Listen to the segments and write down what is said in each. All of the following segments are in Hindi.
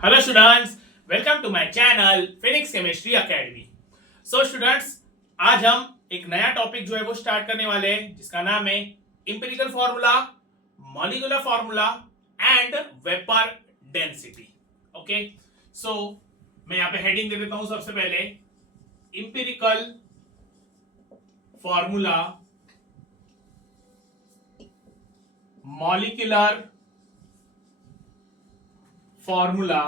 Hello students, welcome to my channel Phoenix Chemistry Academy. So students, आज हम एक नया टॉपिक जो है वो स्टार्ट करने वाले हैं जिसका नाम है empirical formula, molecular formula and vapour density. Okay, so मैं यहाँ पे हेडिंग दे देता हूं। सबसे पहले empirical formula, molecular formula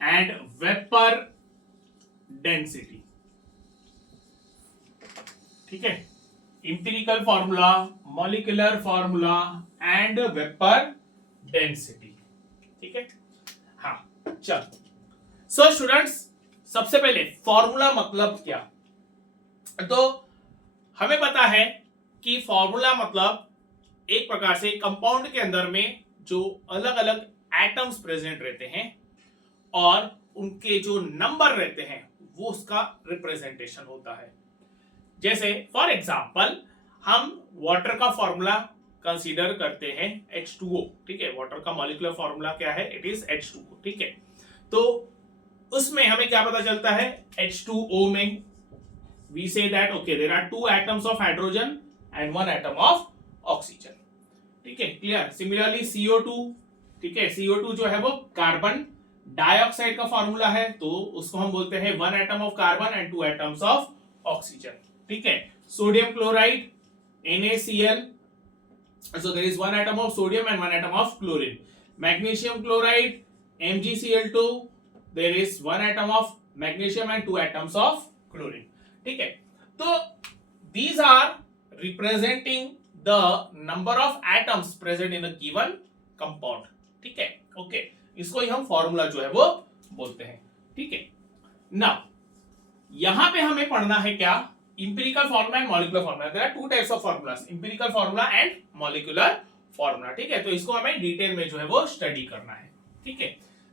and vapour density. ठीक है, empirical formula, molecular formula and vapour density. ठीक है, हाँ चल। सो स्टूडेंट्स, सबसे पहले फॉर्मूला मतलब क्या? तो हमें पता है कि फॉर्मूला मतलब एक प्रकार से कंपाउंड के अंदर में जो अलग अलग एटम्स प्रेजेंट रहते हैं और उनके जो नंबर रहते हैं वो उसका रिप्रेजेंटेशन होता है। जैसे फॉर एग्जांपल हम वाटर का फॉर्मूला कंसीडर करते हैं H2O। ठीक है, वाटर का मॉलिक्यूलर फॉर्मूला क्या है? It is H2O। ठीक है, तो उसमें हमें क्या पता चलता है? H2O में we say that okay there are two atoms of hydrogen and one atom of oxygen। ठीक है, क्लियर। सिमिलरली CO2, ठीक है, CO2 जो है वो कार्बन डाइऑक्साइड का फॉर्मूला है, तो उसको हम बोलते हैं one atom of carbon and two atoms of oxygen. ठीक है, sodium chloride NaCl, so there is one atom of sodium and one atom of chlorine। magnesium chloride MgCl2, there is one atom of magnesium and two atoms of chlorine। ठीक है, तो these are representing the number of atoms present in a given compound। ठीक है, ओके, इसको ही हम फॉर्मूला जो है वो बोलते हैं। ठीक है, नाउ यहां पे हमें पढ़ना है क्या? Empirical formula and molecular formula. There are two types of formulas, empirical formula and molecular formula. ठीक है, तो इसको हमें डिटेल में जो है वो स्टडी करना है। ठीक है,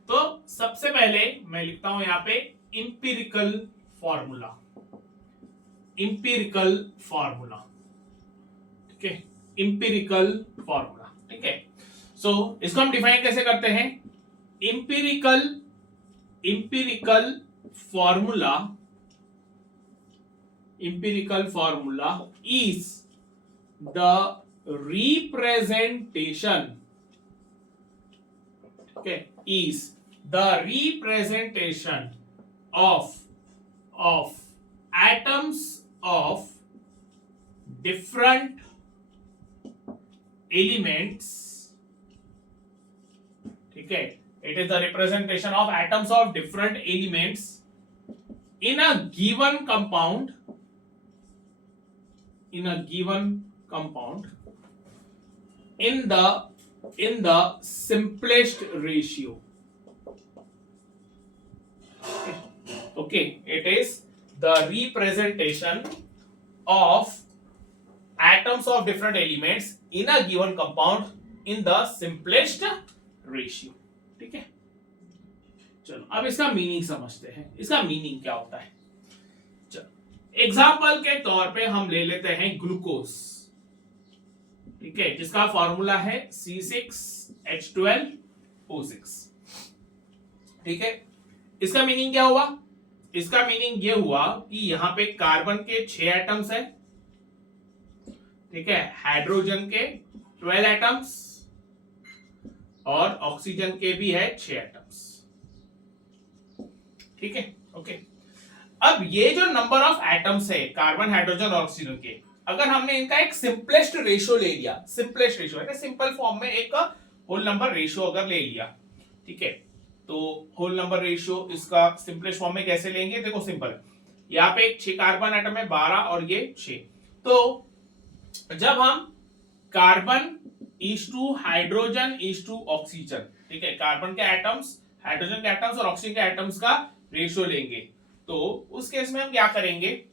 तो सबसे पहले मैं लिखता हूं यहां पे इंपिरिकल फार्मूला, इंपिरिकल फार्मूला। ठीक है, इंपिरिकल फार्मूला। ठीक है, सो इसको हम डिफाइन कैसे करते हैं? Empirical empirical formula, empirical formula is the representation, okay, is the representation of atoms of different elements। ठीक है, it is the representation of atoms of different elements in a given compound, in a given compound in the simplest ratio। okay, it is the representation of atoms of different elements in a given compound in the simplest ratio। ठीक है, चलो अब इसका मीनिंग समझते हैं। इसका मीनिंग क्या होता है? एग्जाम्पल के तौर पे हम ले लेते हैं ग्लूकोज। ठीक है, जिसका फॉर्मूला है C6H12O6। ठीक है, इसका मीनिंग क्या हुआ? इसका मीनिंग ये हुआ कि यहां पे कार्बन के 6 एटम्स है, ठीक है, हाइड्रोजन के 12 एटम्स और ऑक्सीजन के भी है 6 एटम्स। ठीक है, ओके। अब ये जो नंबर ऑफ एटम्स है कार्बन, हाइड्रोजन और ऑक्सीजन के, अगर हमने इनका एक सिंपलेस्ट रेशियो ले लिया, सिंपलेस्ट रेशियो है सिंपल फॉर्म में एक होल नंबर रेशियो अगर ले लिया, ठीक है, तो होल नंबर रेशियो इसका सिंपलेस्ट फॉर्म में कैसे लेंगे? देखो सिंपल है, यहाँ पे 6 कार्बन एटम है, 12 और ये 6। तो जब हम carbon is to hydrogen is to oxygen, ठीक है, कार्बन के एटम्स, हाइड्रोजन के एटम्स और ऑक्सीजन के एटम्स का रेशियो लेंगे, तो उस केस में हम क्या करेंगे?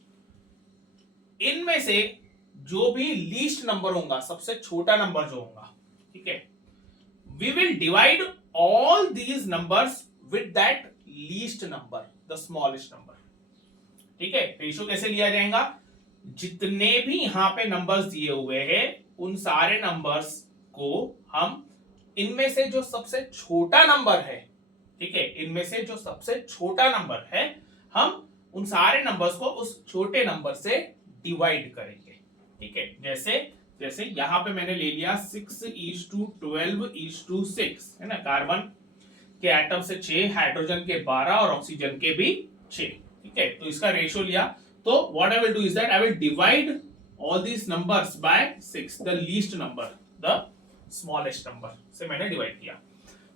इनमें से जो भी लीस्ट नंबर होगा, सबसे छोटा नंबर जो होगा, ठीक है, we will divide all these numbers with that least number, the smallest number. ठीक है, रेशियो कैसे लिया जाएगा? जितने भी यहां पे नंबर्स दिए हुए हैं उन सारे नंबर्स को हम इनमें से जो सबसे छोटा नंबर है, ठीक है, इनमें से जो सबसे छोटा नंबर है, हम उन सारे नंबर्स को उस छोटे नंबर से डिवाइड करेंगे। ठीक है, जैसे जैसे यहां पे मैंने ले लिया 6:12:6 है ना, कार्बन के एटम से 6, हाइड्रोजन के 12 और ऑक्सीजन के भी 6। ठीक है, तो इसका रेशियो लिया, तो what I will do is that I will divide all these numbers by 6, the least number, the smallest number से मैंने डिवाइड किया।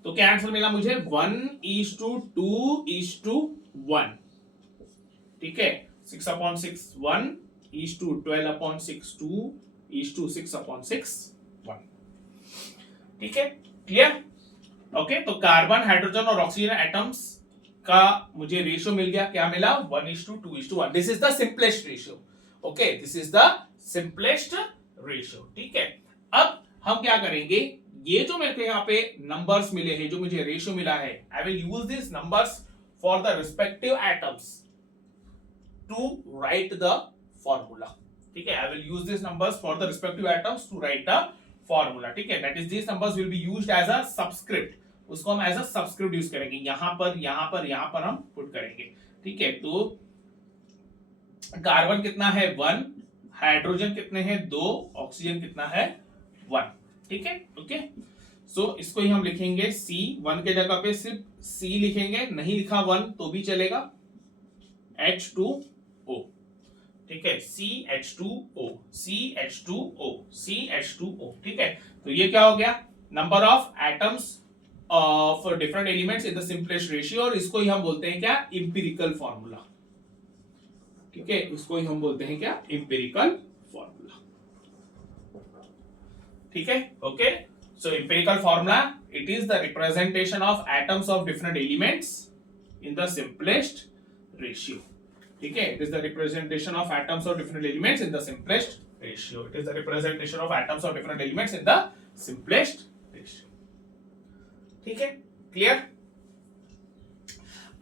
तो क्या आंसर मिला मुझे? 1:2:1। ठीक है, 6/6 1:12/6 2:6/6 1। ठीक है, क्लियर? ओके, तो कार्बन, हाइड्रोजन और ऑक्सीजन एटम्स का मुझे रेशियो मिल गया। क्या मिला? 1:2:1। This is the simplest ratio. Okay, this is the simplest ratio. ठीक है, अब हम क्या करेंगे, ये जो मेरे को यहाँ पे नंबर्स मिले हैं, जो मुझे रेशियो मिला है, I will use this numbers for the respective atoms to write the formula. ठीक है, I will use this numbers for the respective atoms to write the formula. ठीक है, that is this numbers will be used as a subscript. उसको हम एज अ सबस्क्रिप्ट यूज करेंगे, यहां पर यहां पर यहां पर हम पुट करेंगे। ठीक है, तो कार्बन कितना है? 1, हाइड्रोजन कितने हैं? 2, ऑक्सीजन कितना है? 1। ठीक है, ओके, सो इसको ही हम लिखेंगे C। 1 के जगह पे सिर्फ C लिखेंगे, नहीं लिखा 1 तो भी चलेगा, H2O। ठीक है, CH2O, CH2O, CH2O। ठीक है, तो ये क्या हो गया? Number of atoms of different elements in the simplest ratio, और इसको ही हम बोलते हैं क्या? Empirical formula. ठीक है, इसको ही हम बोलते हैं क्या? Empirical formula. ठीक है, okay, so empirical formula, it is the representation of atoms of different elements in the simplest ratio. ठीक है, it is the representation of atoms of different elements in the simplest ratio. It is the representation of atoms of different elements in the simplest ratio. ठीक है, क्लियर?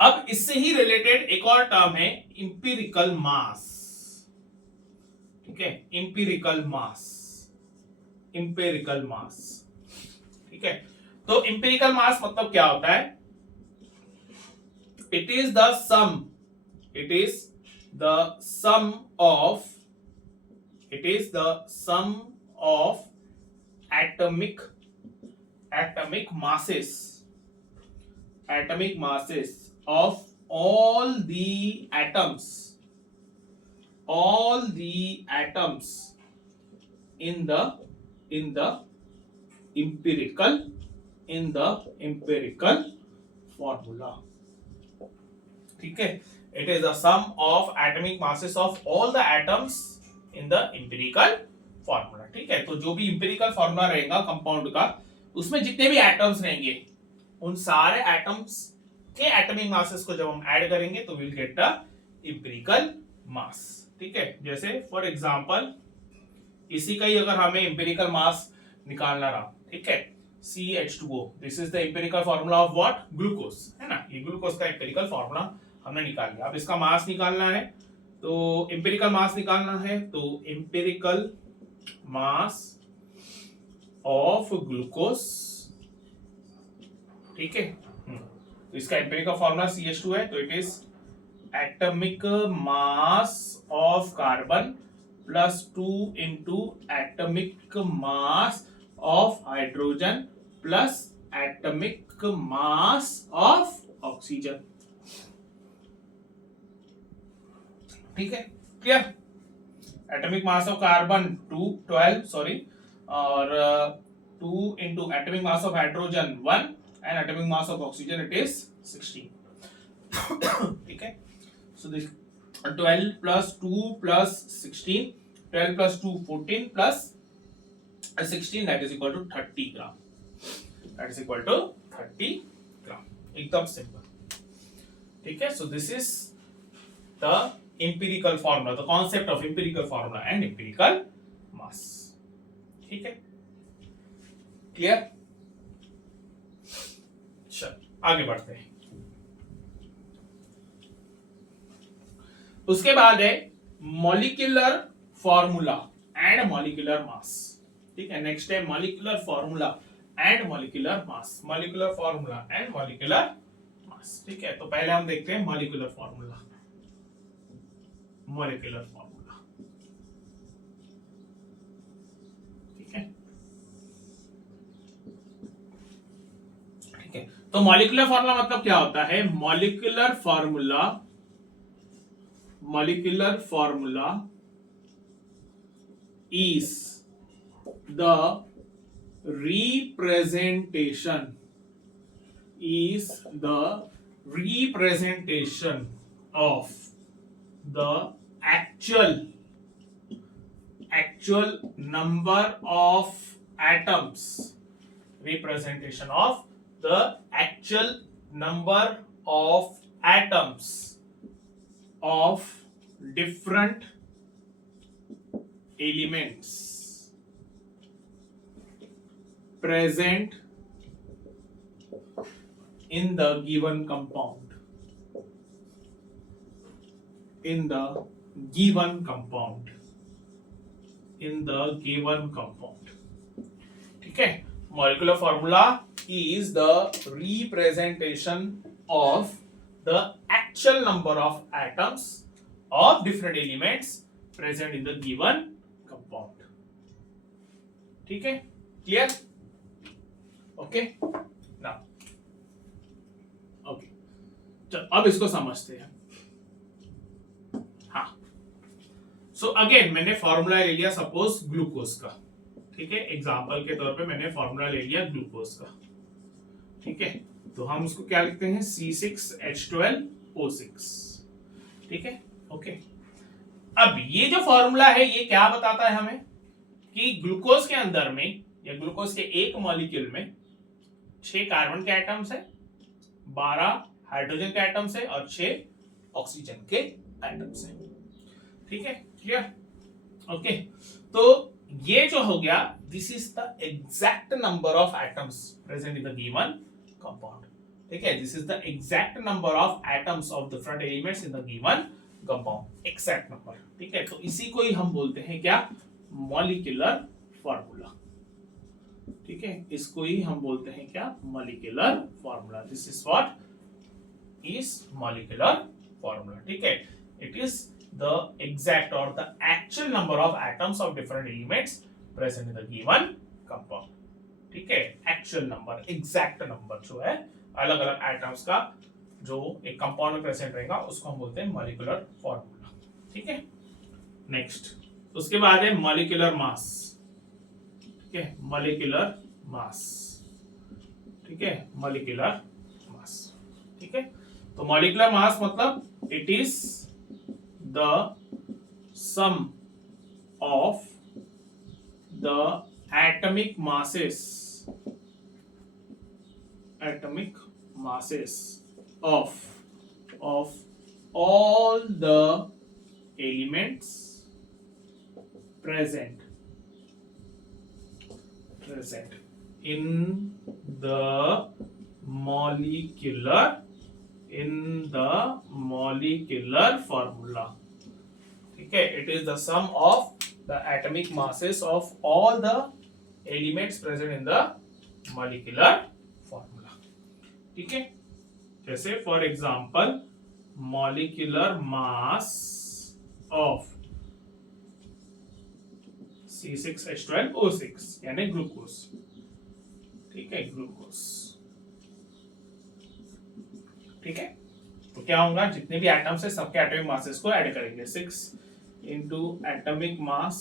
अब इससे ही रिलेटेड एक और टर्म है इंपिरिकल मास। ठीक है, इंपिरिकल मास, इंपिरिकल मास। ठीक है, तो इंपिरिकल मास मतलब क्या होता है? It is the sum, it is the sum of atomic masses of all the atoms in the empirical formula. ठीक है, it is the sum of atomic masses of all the atoms in the empirical formula. ठीक है, तो जो भी empirical formula रहेगा कंपाउंड का, उसमें जितने भी एटम्स रहेंगे, उन सारे एटम्स के एटॉमिक मासेस को जब हम ऐड करेंगे तो will get the empirical mass. ठीक है, जैसे फॉर एग्जांपल इसी का ही अगर हमें empirical mass निकालना रहा, ठीक है, CH2O, this is the empirical formula of what? Glucose, है ना, ये ग्लूकोज का empirical formula हमने निकाल लिया। अब इसका मास निकालना है, तो एम्पिरिकल मास निकालना है, तो एम्पिरिकल मास ऑफ ग्लूकोज। ठीक है, तो इसका एम्पिरिकल फॉर्मूला CH2 है, तो it is atomic mass of carbon plus 2 into atomic mass of hydrogen plus atomic mass of oxygen. ठीक है, clear? Atomic mass of carbon 12 और 2 into atomic mass of hydrogen 1 and atomic mass of oxygen it is 16। ठीक है, so this 12 plus 2 plus 16, 12 plus 2 14 plus 16 that is equal to 30 gram. That is equal to 30 ग्राम, एकदम सिंपल। ठीक है, so this is the empirical formula, the concept of empirical formula and empirical mass. ठीक है, क्लियर? चल आगे बढ़ते हैं। उसके बाद है molecular formula and molecular mass. ठीक है, नेक्स्ट है molecular formula and molecular mass, molecular formula and molecular mass. ठीक है, तो पहले हम देखते हैं मॉलिक्यूलर फॉर्मूला। मॉलिक्यूलर फॉर्मूला, ठीक है, ठीक है। तो मॉलिक्यूलर फॉर्मूला मतलब क्या होता है? Molecular formula, molecular formula is the representation, is the representation of the actual number of atoms, representation of the actual number of atoms of different elements present in the given compound, in the given compound, in the given compound। ठीक है, molecular formula is the representation of the actual number of atoms of different elements present in the given compound। ठीक है, क्लियर? ओके ना, ओके, चल अब इसको समझते हैं। हाँ, सो अगेन मैंने फॉर्मूला ले लिया सपोज ग्लूकोज का, ठीक है, एग्जांपल के तौर पे मैंने फॉर्मूला ले लिया ग्लूकोज का, ठीक है, तो हम उसको क्या लिखते हैं? C6H12O6, ठीक है, ओके। अब ये जो फॉर्मूला है ये क्या बताता है हमें कि ग्लूकोज के अंदर में या ग्लूकोज के एक मॉलिक्यूल में 6 कार्बन के एटम्स है, 12 हाइड्रोजन के एटम्स है और 6 ऑक्सीजन के एटम्स है। ठीक है, क्लियर? ओके, तो ये जो हो गया, this is the exact number of atoms present in the given compound. ठीक है, this is the exact number of atoms of different elements in the given compound, exact number. ठीक है, तो इसी को ही हम बोलते हैं क्या? Molecular formula. ठीक है, इसको ही हम बोलते हैं क्या? Molecular formula. This is what is molecular formula. ठीक है, इट इज द एग्जैक्ट और the actual number of atoms of different elements present in the given compound. ठीक है, एक्चुअल नंबर, एग्जैक्ट नंबर जो है अलग अलग एटम्स का जो एक कंपाउंड में प्रेजेंट रहेगा उसको हम बोलते हैं मॉलिक्यूलर फॉर्मूला। ठीक है, नेक्स्ट उसके बाद है मॉलिक्यूलर मास। ठीक है, मॉलिक्यूलर मास। ठीक है, मॉलिक्यूलर मास। ठीक है, तो मॉलिक्यूलर मास मतलब it is the sum of the atomic masses, atomic masses of all the elements present in the molecular formula। ठीक है, it is the sum of the atomic masses of all the elements present in the molecular formula। ठीक है, जैसे for example molecular mass of C6H12O6 यानी ग्लूकोज। ठीक है, ग्लूकोज। ठीक है, तो क्या होगा? जितने भी एटम्स है सबके एटॉमिक मासेस को ऐड करेंगे। 6 into atomic mass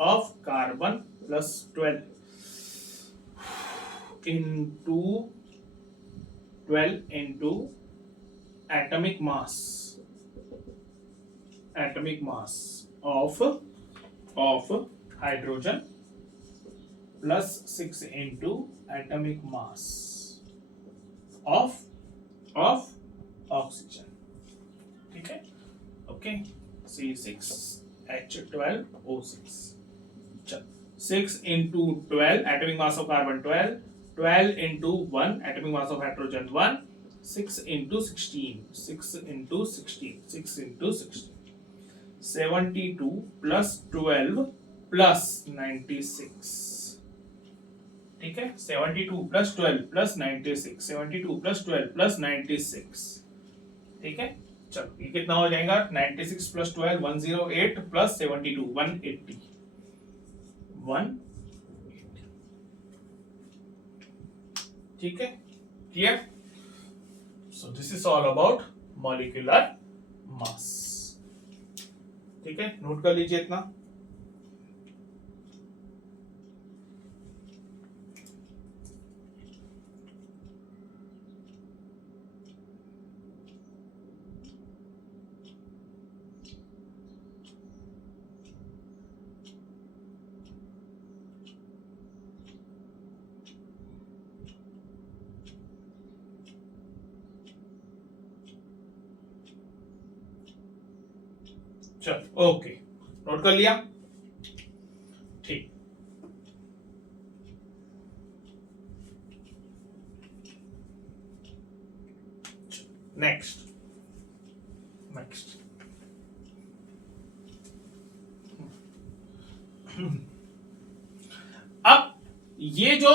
of carbon plus 12 into 12 into atomic mass of hydrogen plus 6 into atomic mass of oxygen। ठीक है, ओके, C6H12O6। चल, 6 into 12 atomic mass of carbon 12, 12 into 1 atomic mass of hydrogen 1, 6 into 16, 6 into 16, 6 into 16, 72 plus 12 plus 96, ठीक है, 72 प्लस 12 प्लस 96, 72 प्लस 12 प्लस 96, ठीक है। चलो ये कितना हो जाएगा, 96 प्लस 12 108 प्लस 72 180, 180, ठीक है, clear. So this is all about molecular mass, ठीक है, नोट कर लीजिए इतना। चलो ओके, नोट कर लिया, ठीक। नेक्स्ट नेक्स्ट अब ये जो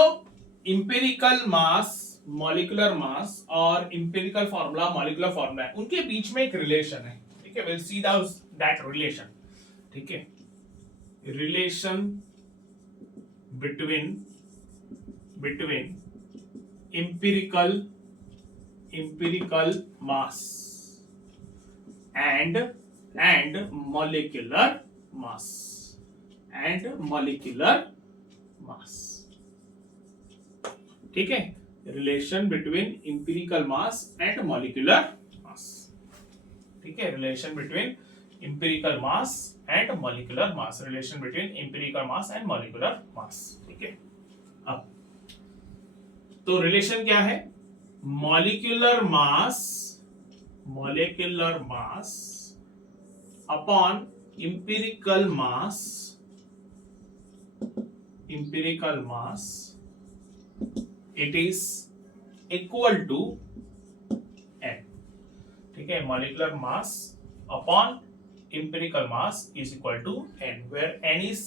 इंपेरिकल मास, मॉलिक्यूलर मास और इंपेरिकल फार्मूला, मॉलिक्यूलर फार्मूला है, उनके बीच में एक रिलेशन है, ठीक है, विल सी दैट रिलेशन, ठीक है, relation between empirical mass and molecular mass ठीक है, relation between empirical mass and molecular mass, ठीक है, relation between empirical mass and molecular mass, relation between empirical mass and molecular mass, ठीक है। अब तो रिलेशन क्या है, molecular mass upon empirical mass it is equal to n, ठीक है, molecular mass upon empirical mass is equal to n, where n is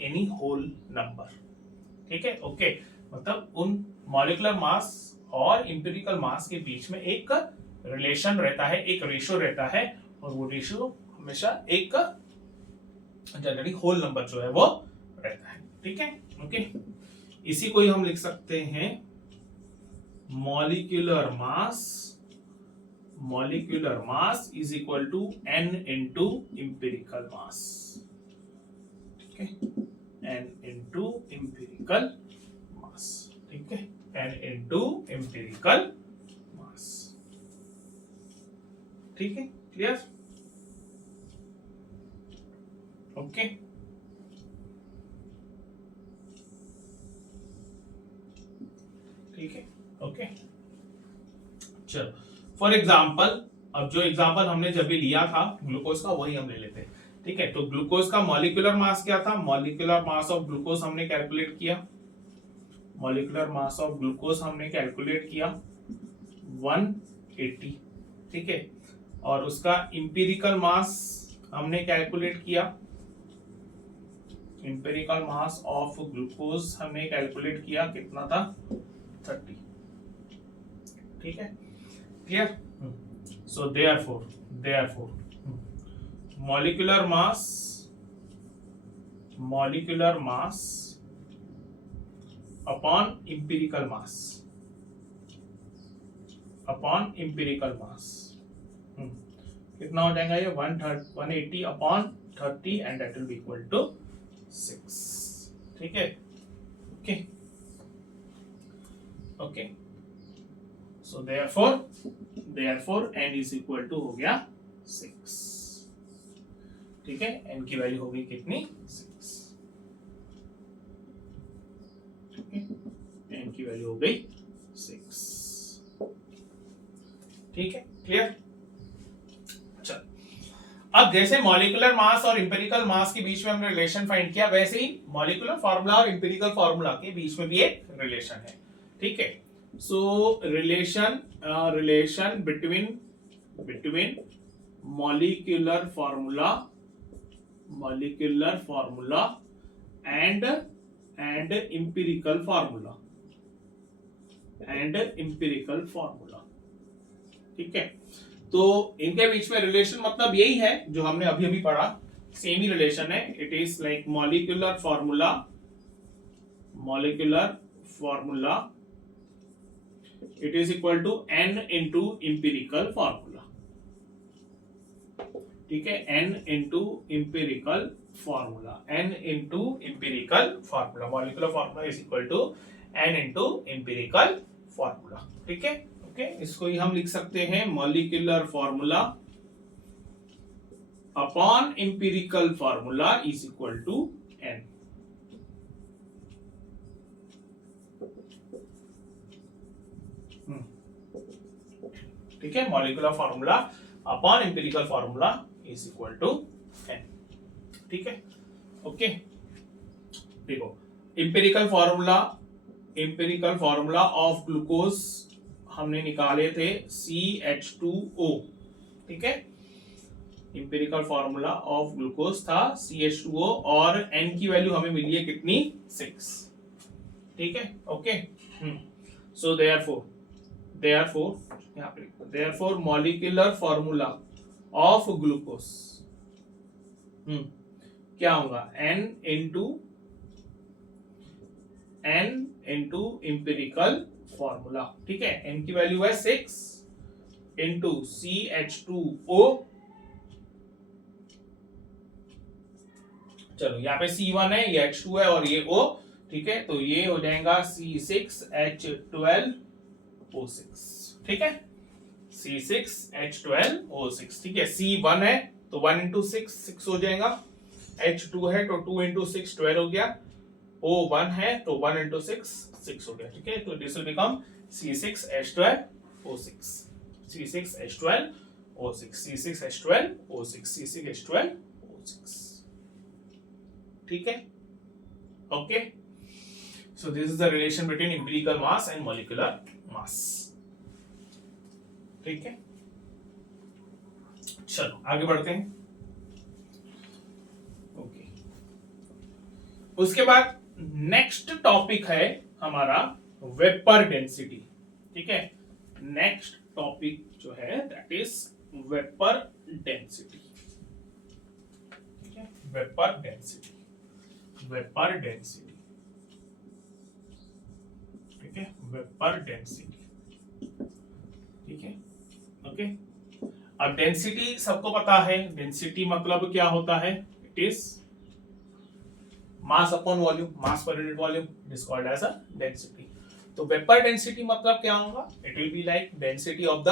any whole number, ठीक है, ओके, मतलब उन मॉलिक्यूलर मास और इंपेरिकल मास के बीच में एक रिलेशन रहता है, एक रेशियो रहता है, और वो रेशियो हमेशा एक जनरली होल नंबर जो है वो रहता है, ठीक है, ओके। इसी को ही हम लिख सकते हैं molecular mass is equal to n into empirical mass, ठीक है, n इंटू इंपेरिकल मास, ठीक है, n into empirical mass, ठीक है, क्लियर, ओके, ठीक है, ओके। चलो फॉर एग्जांपल, अब जो एग्जांपल हमने जब भी लिया था ग्लूकोज का, वही हम ले लेते हैं, ठीक है। तो ग्लूकोज का मॉलिक्यूलर मास क्या था, मॉलिक्यूलर मास ऑफ ग्लूकोज हमने कैलकुलेट किया, मॉलिक्यूलर मास ऑफ ग्लूकोज हमने कैलकुलेट किया 180, ठीक है, और उसका इंपेरिकल मास हमने कैलकुलेट किया, इंपेरिकल मास ऑफ ग्लूकोज हमने कैलकुलेट किया, कितना था 30, ठीक है, clear. So therefore molecular mass upon empirical mass कितना हो जाएगा ये 180 upon 30 and that will be equal to 6, ठीक है, okay, okay. So therefore n is equal to हो गया 6, ठीक है, n की वैल्यू हो गई कितनी 6, n की वैल्यू हो गई 6, ठीक है, क्लियर। चल, अब जैसे मॉलिक्यूलर मास और इंपेरिकल मास के बीच में हमने रिलेशन फाइंड किया, वैसे ही मॉलिक्यूलर फार्मूला और इंपेरिकल फार्मूला के बीच में भी एक रिलेशन है, ठीक है। सो relation between molecular formula and empirical formula ठीक है। तो इनके बीच में रिलेशन मतलब यही है जो हमने अभी अभी पढ़ा, सेम ही रिलेशन है। It is like molecular formula it is equal to n into empirical formula, ठीक है, n into empirical formula, molecular formula is equal to n into empirical formula, ठीक है। ओके, इसको ही हम लिख सकते हैं molecular formula upon empirical formula is equal to n, ठीक है। Molecular formula upon empirical formula is equal to n, ठीक है। ओके, देखो एम्पिरिकल फार्मूला ऑफ ग्लूकोज हमने निकाले थे CH2O, ठीक है। एम्पिरिकल फार्मूला ऑफ ग्लूकोज था CH2O और n की वैल्यू हमें मिली है कितनी, 6, ठीक है। Okay, so therefore molecular formula of glucose क्या होगा, n इंटू एम्पिरिकल फार्मूला, ठीक है। n की वैल्यू है 6 इंटू CH2O, चलो यहाँ पे C1 है, ये H2 है और ये O, ठीक है। तो ये हो जाएगा C6H12O6, ठीक है, C6H12O6, ठीक है। C1 है तो 1 इंटू 6 हो जाएगा, H2 है तो 2 इंटू 6 12 हो गया, O1 है तो 1 इंटू 6 हो गया, ठीक है। तो दिस विल बिकम C6H12O6, ठीक है। Okay, so this is the relation between empirical mass and molecular mass, ठीक है। चलो आगे बढ़ते हैं। ओके, उसके बाद नेक्स्ट टॉपिक है हमारा वेपर डेंसिटी, ठीक है। नेक्स्ट टॉपिक जो है दैट इज वेपर डेंसिटी, ठीक है, वेपर डेंसिटी, ठीक है, वेपर डेंसिटी, ठीक है। ओके, अब डेंसिटी सबको पता है, डेंसिटी मतलब क्या होता है, it is mass upon volume, mass per unit volume, it is called as a density. तो वेपर डेंसिटी मतलब क्या होगा, it will be like density of the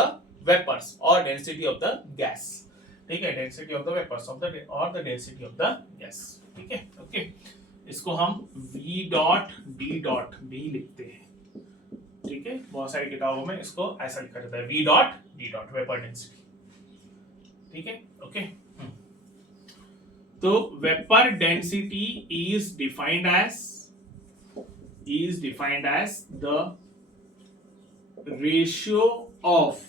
vapours और डेंसिटी ऑफ द गैस, ठीक है, density of the vapours of the और the density of the gas, ठीक है। ओके, इसको हम V डॉट D डॉट भी लिखते हैं, ठीक है। बहुत सारी किताबों में इसको ऐसा लिखा जाता है V dot D dot, vapour density, ठीक है। ओके, तो vapour density is defined as the ratio of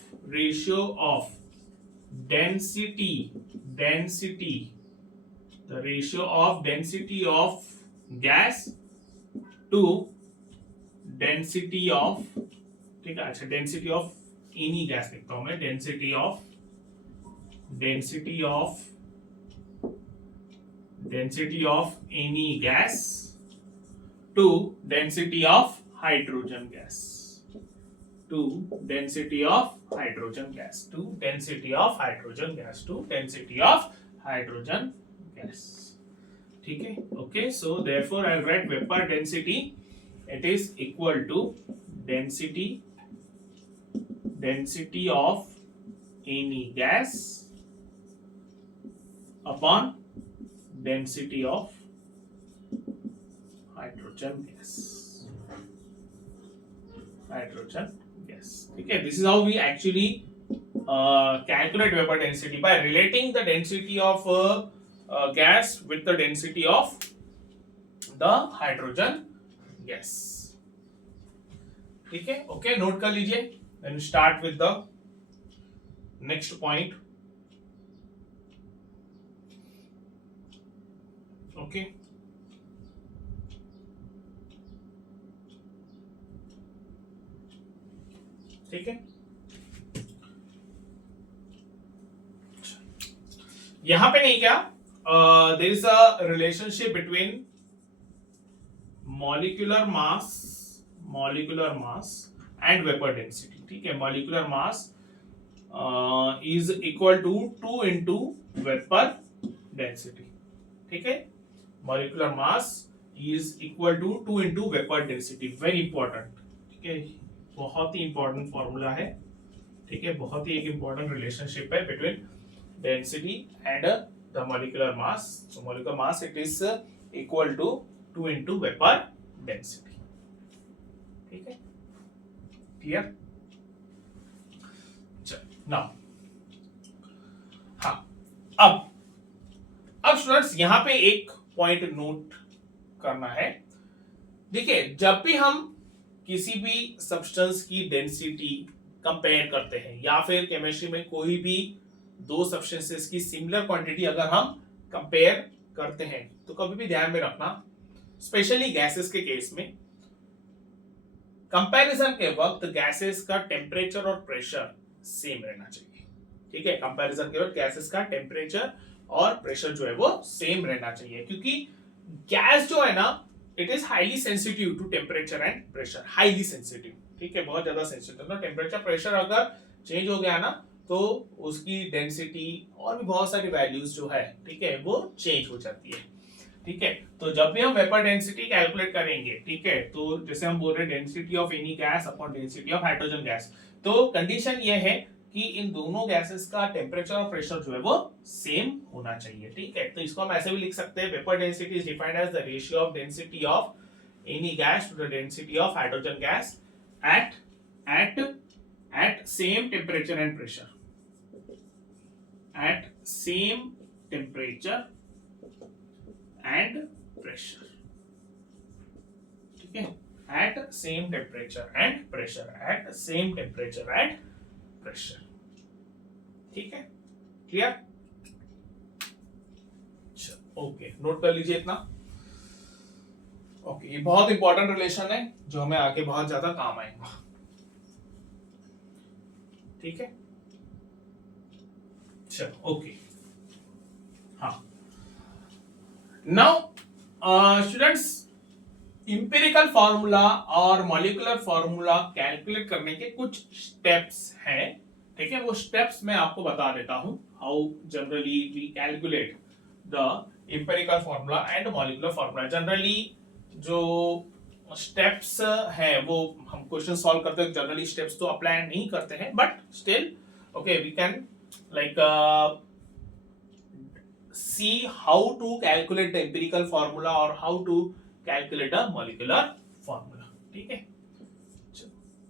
density the ratio of density of gas to density of, ठीक है, अच्छा डेंसिटी ऑफ एनी गैस लिखता हूं मैं, density of any gas to density of hydrogen gas, to density of hydrogen gas, ठीक है। Okay, so therefore I write vapour density, it is equal to density of any gas upon density of hydrogen gas, ठीक है। This is how we actually calculate vapor density by relating the density of gas with the density of the hydrogen gas, ठीक है। ओके, नोट कर लीजिए, then start with the next point. Okay, ठीक है, यहां पे नहीं क्या, there is a relationship between molecular mass and vapour density. ठीक है, molecular mass is equal to 2 into vapour density. ठीक है, molecular mass is equal to 2 into vapour density, very important. ठीक है, बहुत ही इंपॉर्टेंट फॉर्मूला है। ठीक है, बहुत ही एक इंपॉर्टेंट रिलेशनशिप है between density and the molecular mass. So molecular mass it is equal to 2 into vapour density. ठीक है, क्लियर? नाउ हाँ, अब स्टूडेंट्स यहां पे एक पॉइंट नोट करना है। देखिए, जब भी हम किसी भी सब्सटेंस की डेंसिटी कंपेयर करते हैं या फिर केमिस्ट्री में कोई भी दो सब्सटेंसेस की सिमिलर क्वांटिटी अगर हम कंपेयर करते हैं तो कभी भी ध्यान में रखना, स्पेशली गैसेस के केस में, कंपैरिजन के वक्त गैसेस का टेम्परेचर और प्रेशर सेम रहना चाहिए। ठीक है, कंपैरिजन के वक्त गैसेस का टेम्परेचर और प्रेशर जो है वो सेम रहना चाहिए, क्योंकि गैस जो है ना, it is highly sensitive to temperature and pressure, highly sensitive. ठीक है, बहुत ज्यादा सेंसिटिव। तो टेम्परेचर प्रेशर अगर चेंज हो गया ना तो उसकी डेंसिटी और भी बहुत सारी वैल्यूज जो है, ठीक है, वो चेंज हो जाती है। ठीक है, तो जब भी हम वेपर डेंसिटी कैलकुलेट करेंगे, ठीक है, तो जैसे हम बोल रहे हैं density of any gas upon density of hydrogen gas, तो कंडीशन ये है कि इन दोनों गैसेस का टेम्परेचर और प्रेशर जो है वो सेम होना चाहिए। ठीक है, तो इसको हम ऐसे भी लिख सकते हैं, vapour density is defined as the ratio of density of any gas to the density of hydrogen gas at same temperature and pressure, at same temperature and pressure। ठीक है, at same temperature and pressure, at same temperature and pressure। ठीक है, क्लियर? ओके, नोट कर लीजिए इतना। ओके, ये बहुत इंपॉर्टेंट रिलेशन है जो हमें आगे बहुत ज्यादा काम आएगा। ठीक है, चलो ओके। हाँ, नाउ स्टूडेंट्स, इंपेरिकल फॉर्मूला और मॉलिक्यूलर फॉर्मूला कैलकुलेट करने के कुछ स्टेप्स हैं। ठीक है, वो स्टेप्स मैं आपको बता देता हूं, how generally we calculate the empirical formula and molecular formula. Generally जो स्टेप्स है वो हम क्वेश्चन सॉल्व करते हैं, जनरली स्टेप्स तो अप्लाई नहीं करते हैं, but still okay we can like see how to calculate the empirical formula or how to calculate a molecular formula। ठीक है,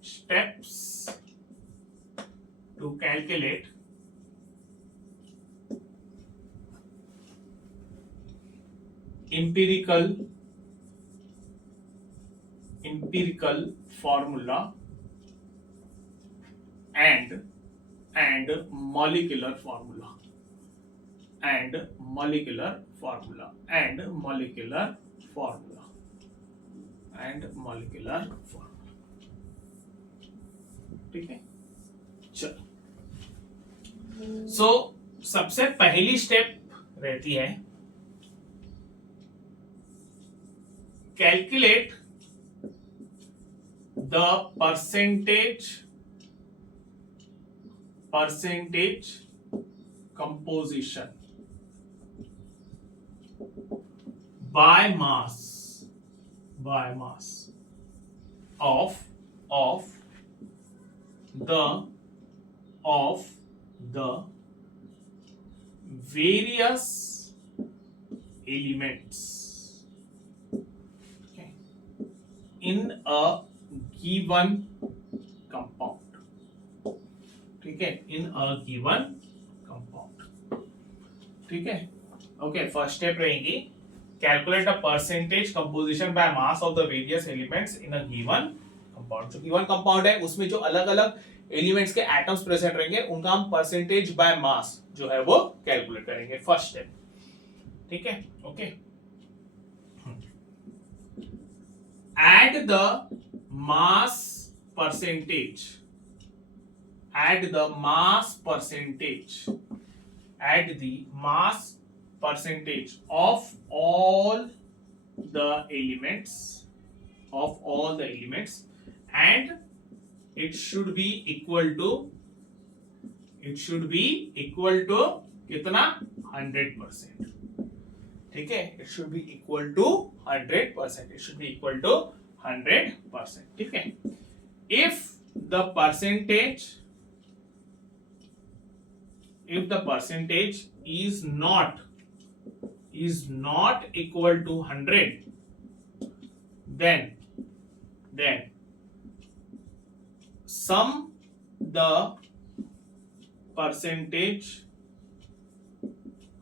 steps to calculate empirical formula and molecular formula and molecular formula and molecular formula and molecular formula। ठीक है, चलो, सो सबसे पहली स्टेप रहती है calculate the percentage composition by mass of the various elements, okay, in a given compound। ठीक है, in a given compound। ठीक है, ओके, फर्स्ट स्टेप रहेगी calculate the percentage composition by mass of the various elements in a given compound. जो गिवन कंपाउंड है उसमें जो अलग अलग एलिमेंट्स के एटम्स प्रेजेंट रहेंगे उनका हम परसेंटेज बाय मास जो है वो कैलकुलेट करेंगे, फर्स्ट स्टेप। ठीक है, okay, add the mass percentage add the mass percentage, add the mass percentage of all the elements, and it should be equal to कितना 100%. ठीक है, it should be equal to 100%. It should be equal to 100%. ठीक है, if the percentage is not equal to 100, then sum the percentage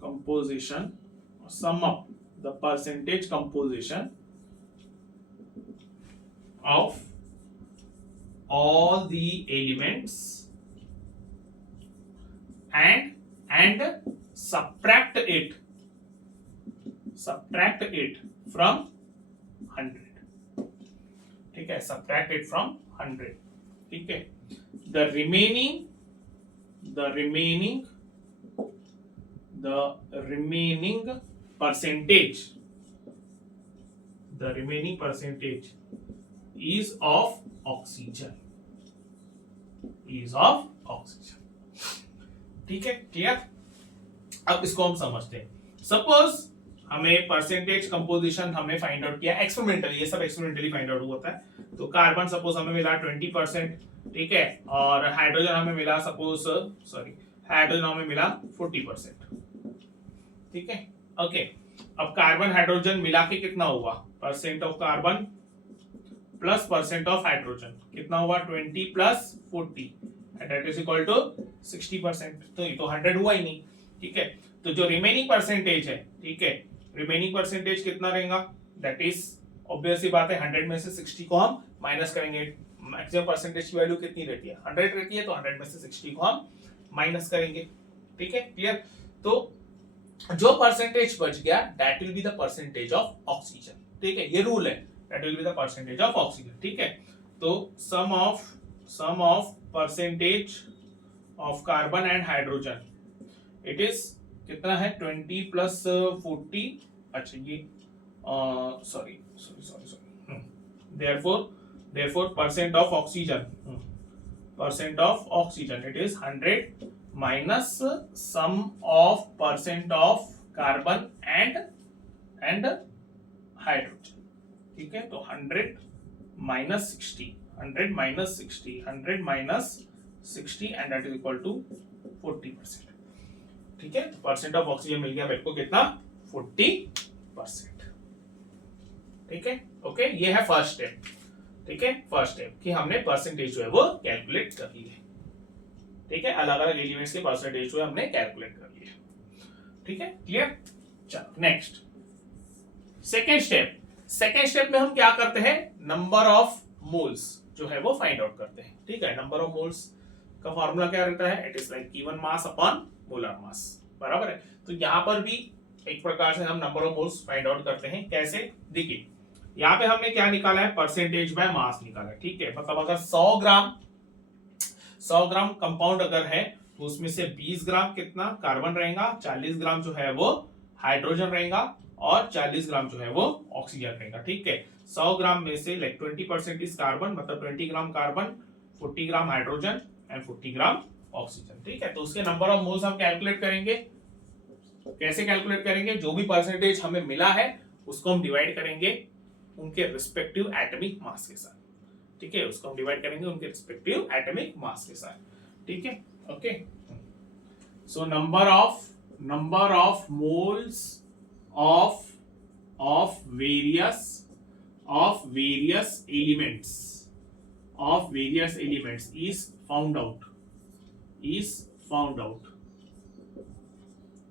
composition, sum up the percentage composition of all the elements and subtract it from 100. ठीक है, subtract it from 100. ठीक है, the remaining percentage is of oxygen. ठीक है, क्लियर. अब इसको हम समझते हैं. सपोज हमें परसेंटेज कंपोजिशन हमने फाइंड आउट किया एक्सपेरिमेंटली, ये सब एक्सपेरिमेंटली फाइंड आउट होता है. तो कार्बन सपोज हमें मिला 20%, ठीक है, और हाइड्रोजन हमें मिला हाइड्रोजन हमें मिला 40%. ठीक है, ओके. अब कार्बन हाइड्रोजन मिला के कितना हुआ, percent of carbon plus percent of hydrogen कितना हुआ, 20 plus 40 that is equal to 60%. तो ये तो 100 हुआ ही नहीं. ठीक है, तो जो रिमेनिंग परसेंटेज है, ठीक है, रिमेनिंग परसेंटेज कितना रहेगा, दैट इज ऑब्वियस सी बात है 100 में से 60 को हम माइनस करेंगे. मैक्सिमम परसेंटेज की वैल्यू कितनी रहती है, 100 रहती है, तो 100 में से 60 को हम माइनस करेंगे. ठीक है, क्लियर. तो जो परसेंटेज बच गया that will be the percentage of oxygen. ठीक है, ये रूल है, that will be the percentage of oxygen. ठीक है, तो sum of percentage of carbon and hydrogen it is कितना है, 20 प्लस 40. अच्छा ये sorry therefore percent of oxygen it is 100 minus sum of percent of carbon and hydrogen. ठीक है, तो 100 minus 60 and that is equal to 40%. ठीक है, परसेंट ऑफ ऑक्सीजन मिल गया मेरे को कितना, 40%. ठीक है, ओके. ये है फर्स्ट स्टेप. ठीक है, फर्स्ट स्टेप कि हमने परसेंटेज जो है वो कैलकुलेट कर ली है. ठीक है, अलग अलग एलिमेंट्स के परसेंटेज जो है हमने कैलकुलेट कर लिए. ठीक है, क्लियर. चलो नेक्स्ट सेकेंड स्टेप में हम क्या करते हैं, नंबर ऑफ मोल्स जो है वो फाइंड आउट करते हैं. ठीक है, नंबर ऑफ मोल्स का फॉर्मूला क्या रहता है, it is like given mass upon molar mass. बराबर है. तो यहाँ पर भी एक प्रकार से हम number of moles find out करते हैं. कैसे, देखिए यहाँ पे हमने क्या निकाला है, परसेंटेज बाय मास निकाला है. ठीक है, मतलब अगर 100 ग्राम कंपाउंड अगर है तो उसमें से 20 ग्राम कितना कार्बन रहेगा, 40 ग्राम जो है वो हाइड्रोजन रहेगा और 40 ग्राम जो है वो ऑक्सीजन रहेगा. ठीक है, 100 ग्राम में से लाइक 20% इज कार्बन, मतलब 20 gram carbon, 40 gram hydrogen and 40 gram oxygen. ठीक है, तो उसके नंबर ऑफ मोल्स हम कैलकुलेट करेंगे. कैसे कैलकुलेट करेंगे, जो भी परसेंटेज हमें मिला है उसको हम डिवाइड करेंगे उनके रिस्पेक्टिव एटॉमिक मास के साथ. ठीक है, उसको हम डिवाइड करेंगे उनके रिस्पेक्टिव एटॉमिक मास के साथ. ठीक है, okay. So number of moles of various elements is found out.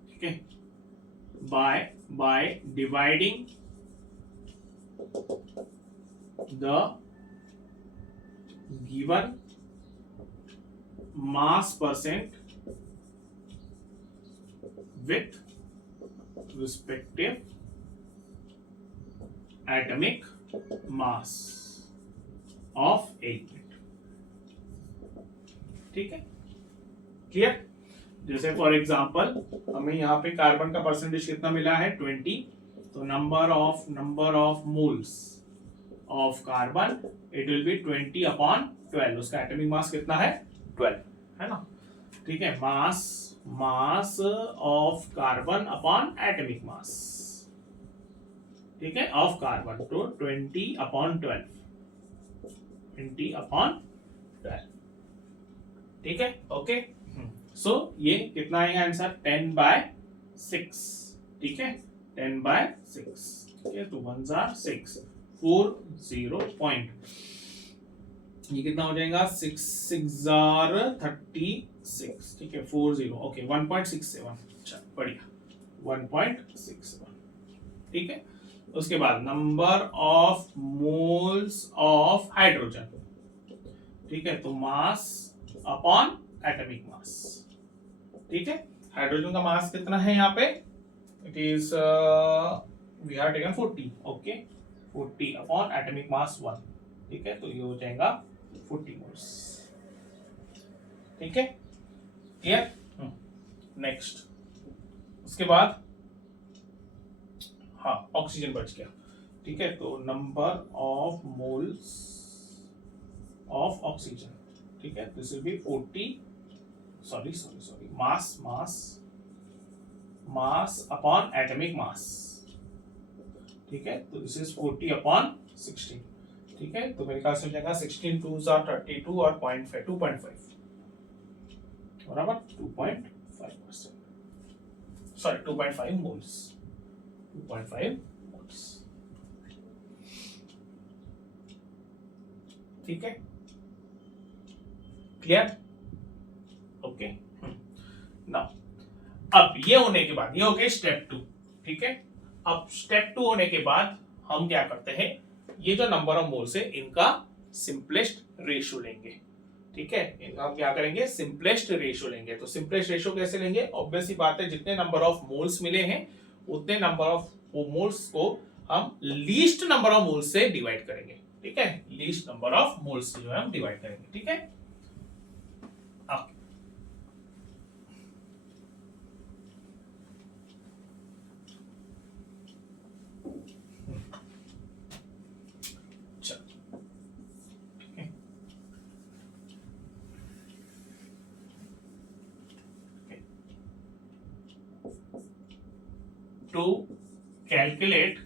ठीक है, by dividing the given mass percent with respective atomic mass of element. ठीक है, क्लियर। जैसे फॉर एग्जांपल हमें यहाँ पे कार्बन का परसेंटेज कितना मिला है 20, तो number of moles of carbon it will B 20/12, उसका एटॉमिक मास कितना है 12, है ना, ठीक है। मास ऑफ कार्बन अपॉन एटॉमिक मास, ठीक है, ऑफ कार्बन, तो 20/12, 20/12, ठीक है, ओके। सो ये कितना आएगा आंसर 10/6, ठीक है, 10/6, ठीक है, तो 1 are 6, 40 पॉइंट, ये कितना हो जाएगा 6 6 are 36, ठीक है, 40, ओके 1.67, अच्छा बढ़िया 1.67, ठीक है। उसके बाद number of moles of hydrogen, ठीक है, तो मास अपॉन एटॉमिक मास, ठीक है। हाइड्रोजन का मास कितना है यहाँ पे, it is we are taken 40, okay, 40 upon atomic mass 1, ठीक है, तो ये हो जाएगा 40 मोल्स, ठीक है, क्लियर। नेक्स्ट, उसके बाद हाँ ऑक्सीजन बच गया, ठीक है, तो number of moles of oxygen, ठीक है, this will B 40, sorry mass upon atomic मास, ठीक है, तो दिस इज 40/16, ठीक है, तो मेरे ख्याल से हो जाएगा 16 2s are 32 और 2.5 बराबर 2.5%, सॉरी 2.5 मोल्स, 2.5 मोल्स, ठीक है, क्लियर, ओके। नाउ अब ये होने के बाद ये हो गया स्टेप 2, ठीक है। अब स्टेप 2 होने के बाद हम क्या करते हैं, ये जो नंबर ऑफ मोल्स है इनका सिंपलेस्ट रेशियो लेंगे, ठीक है, इनका हम क्या करेंगे सिंपलेस्ट रेशियो लेंगे। तो सिंपलेस्ट रेशियो कैसे लेंगे, ऑब्वियस सी बात है, जितने नंबर ऑफ मोल्स मिले हैं उतने नंबर ऑफ मोल्स को हम लीस्ट नंबर ऑफ मोल्स से डिवाइड करेंगे, ठीक है, लीस्ट नंबर ऑफ मोल्स से जो है हम डिवाइड करेंगे, ठीक है। To calculate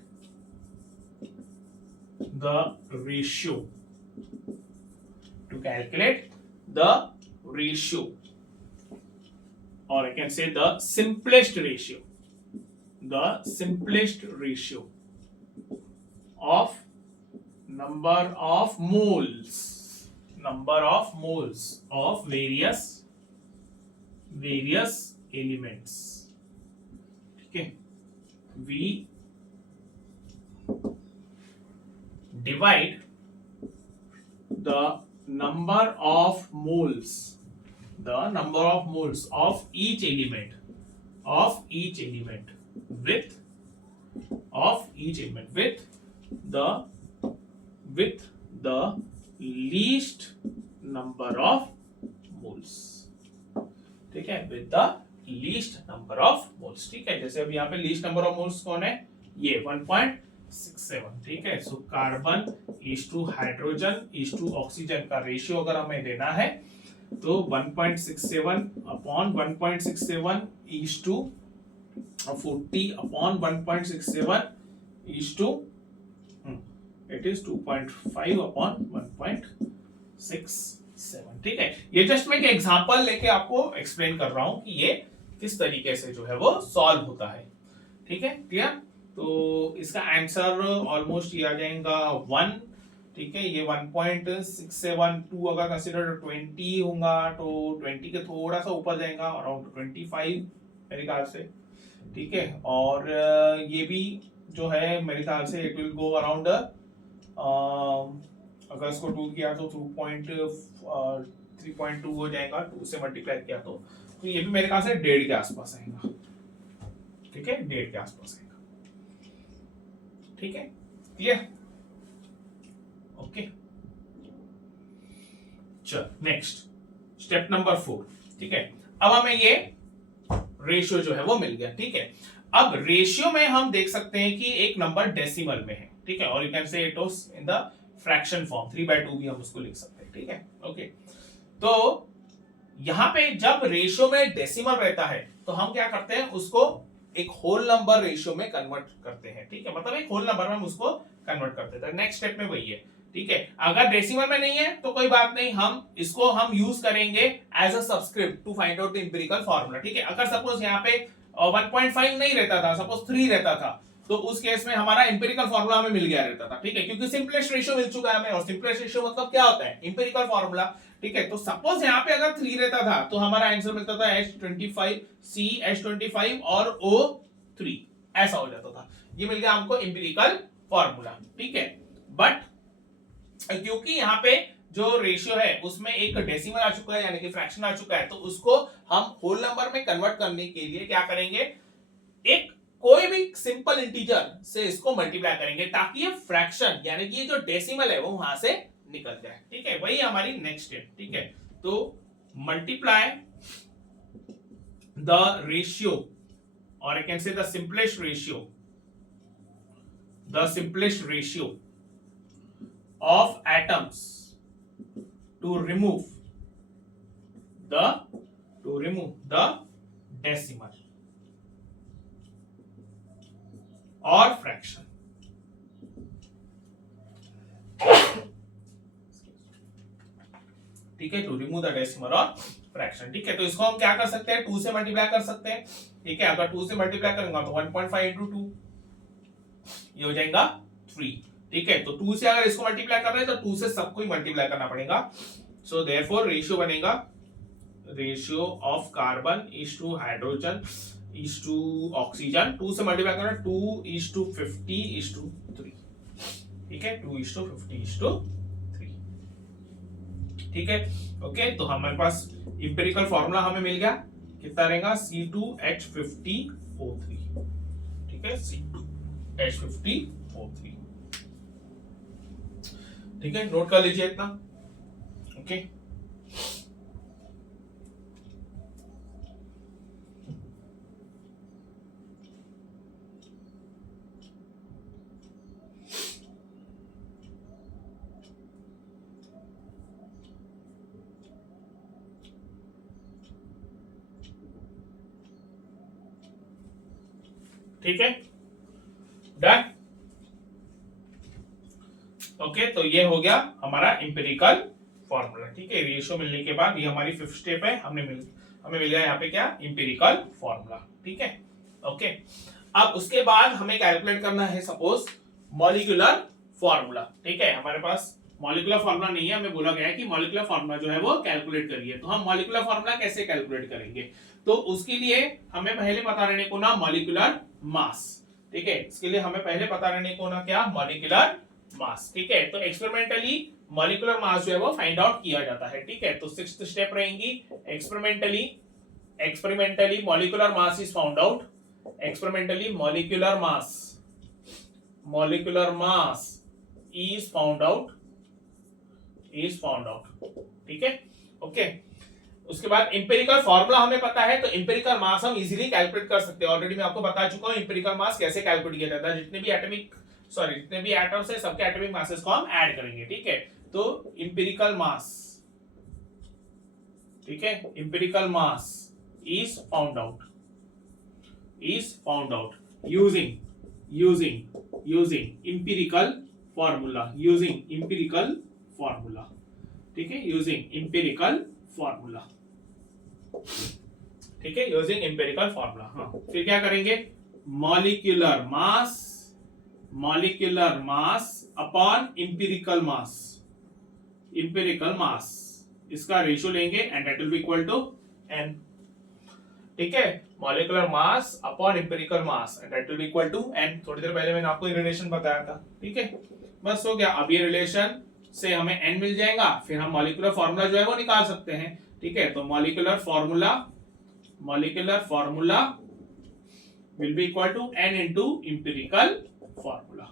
the ratio, or I can say the simplest ratio of number of moles of various elements, ठीक है, we divide the number of moles of each element with the least number of moles, ठीक है, with the least number of moles, ठीक है। जैसे अभी यहाँ पे लीस्ट नंबर ऑफ मोल्स कौन है, ये 1.67, ठीक है। So carbon is to hydrogen is to oxygen का रेशियो अगर हमें देना है तो 1.67/1.67 is to 40/1.67 is to it is 2.5/1.67, ठीक है। ये जस्ट मैं एक एग्जांपल लेके आपको एक्सप्लेन कर रहा हूं कि ये किस तरीके से जो है वो सॉल्व होता है, ठीक है, क्लियर। तो इसका आंसर ऑलमोस्ट ये आ जाएगा 1, ठीक है, ये 1.672 अगर कंसीडर 20 होगा तो 20 के थोड़ा सा ऊपर जाएगा, अराउंड 25 मेरे ख्याल से, ठीक है। और ये भी जो है मेरे ख्याल से इट विल गो अराउंड, अगर इसको 2 किया तो 3.2 हो जाएगा, 2 से मल्टीप्लाई किया तो ये भी मेरे ख्याल से 1.5 के आसपास आएगा, ठीक है, 1.5 के आसपास आएगा, ठीक है, क्लियर, ओके। चल नेक्स्ट, स्टेप नंबर 4, ठीक है। अब हमें ये रेशियो जो है वो मिल गया, ठीक है। अब रेशियो में हम देख सकते हैं कि एक नंबर डेसिमल में है, ठीक है, और you can say it was in the fraction form, 3/2 भी हम उसको लिख सकते हैं, ठीक है, ओके। तो यहां पे जब रेशियो में डेसिमल रहता है तो हम क्या करते हैं, उसको एक होल नंबर रेशियो में कन्वर्ट करते हैं, ठीक है, मतलब एक होल नंबर में हम उसको कन्वर्ट करते हैं। नेक्स्ट स्टेप में वही है, ठीक है। अगर डेसिमल में नहीं है तो कोई बात नहीं, हम इसको हम यूज करेंगे as a subscript to find out the empirical formula, ठीक है। अगर सपोज यहाँ पे 1.5 नहीं रहता था, सपोज 3 रहता था, तो उस केस में हमारा एम्पिरिकल फार्मूला हमें मिल गया रहता था, ठीक है, क्योंकि सिंपलेस्ट रेशियो मिल चुका है हमें, और सिंपलेस्ट रेशियो मतलब क्या होता है, एम्पिरिकल फार्मूला, ठीक है। तो सपोज यहाँ पे अगर 3 रहता था तो हमारा आंसर मिलता था H25 C H25 और O3, ऐसा हो जाता था। ये मिल गया हमको एम्पिरिकल फार्मूला, ठीक है। बट क्योंकि यहाँ पे जो रेशियो है उसमें एक डेसिमल आ चुका है, यानी कि फ्रैक्शन आ चुका है, तो उसको हम होल नंबर में कन्वर्ट करने के लिए क्या करेंगे, एक कोई भी सिंपल इंटीजर से इसको मल्टीप्लाई करेंगे ताकि ये फ्रैक्शन यानी कि ये जो डेसिमल है वो वहां से निकल जाए, ठीक है। वही हमारी नेक्स्ट स्टेप, ठीक है। तो मल्टीप्लाई द रेशियो, और I can say the simplest ratio of atoms to remove the decimal or fraction, ठीक है, टू रिमूव द डेसिमल और फ्रैक्शन, ठीक है। तो इसको हम क्या कर सकते हैं, 2 से मल्टीप्लाई कर सकते हैं, ठीक है। अगर 2 से मल्टीप्लाई करूंगा तो 1.5 into 2 ये हो जाएगा 3, ठीक है। तो 2 से अगर इसको मल्टीप्लाई कर रहे हैं तो 2 से सबको ही मल्टीप्लाई करना पड़ेगा। सो देयरफॉर रेशियो बनेगा, ratio of carbon is to hydrogen is to oxygen, 2 से मल्टीप्लाई करना 2:50:3, ठीक है, 2:50:3, ठीक है, ओके। तो हमारे पास इंपेरिकल फॉर्मूला हमें मिल गया, कितना रहेगा, C2H50O3, ठीक है, C2H50O3, ठीक है, नोट कर लीजिए इतना, ओके। ठीक है, डन, ओके। तो ये हो गया हमारा इंपेरिकल फॉर्मूला, ठीक है। रेशियो मिलने के बाद ये हमारी 5th स्टेप है, हमें मिल गया यहाँ पे क्या, इंपेरिकल फॉर्मूला, ठीक है, ओके। अब उसके बाद हमें कैलकुलेट करना है सपोज मॉलिक्यूलर फॉर्मूला, ठीक है। हमारे पास मॉलिक्यूलर फॉर्मूला नहीं है, हमें बोला गया है कि मॉलिक्यूलर फॉर्मूला जो है वो कैलकुलेट करिए। तो हम मॉलिक्यूलर फॉर्मूला कैसे कैलकुलेट करेंगे, तो उसके लिए हमें पहले पता रहने को ना मॉलिक्यूलर मास, ठीक है। इसके लिए हमें पहले पता रहने को ना क्या, मॉलिक्यूलर मास, ठीक है। तो एक्सपेरिमेंटली मॉलिक्यूलर मास जो है वो फाइंड आउट किया जाता है, ठीक है। तो 6th स्टेप रहेंगी, experimentally molecular mass is found out, experimentally molecular mass is found out, ठीक है, ओके। उसके बाद इंपेरिकल फॉर्मूला हमें पता है, तो इंपेरिकल मास हम इजीली कैलकुलेट कर सकते हैं। ऑलरेडी मैं आपको बता चुका हूं इंपेरिकल मास कैसे कैलकुलेट किया जाता है, जितने भी एटम्स है सबके एटॉमिक मासेस को हम ऐड करेंगे, ठीक है। तो इंपेरिकल मास, ठीक है, empirical mass is found out using empirical formula, ठीक है, यूजिंग इंपेरिकल फॉर्मूला, हाँ। फिर क्या करेंगे, molecular mass upon empirical mass, इसका रेशियो लेंगे and that will be equal to n, ठीक है। Molecular mass upon empirical mass and that will be equal to n। थोड़ी देर पहले मैंने आपको ये रिलेशन बताया था, ठीक है। बस हो गया, अब ये रिलेशन से हमें n मिल जाएगा, फिर हम मॉलिक्यूलर फार्मूला जो है वो निकाल सकते हैं, ठीक है। तो molecular formula will be equal to n into empirical formula,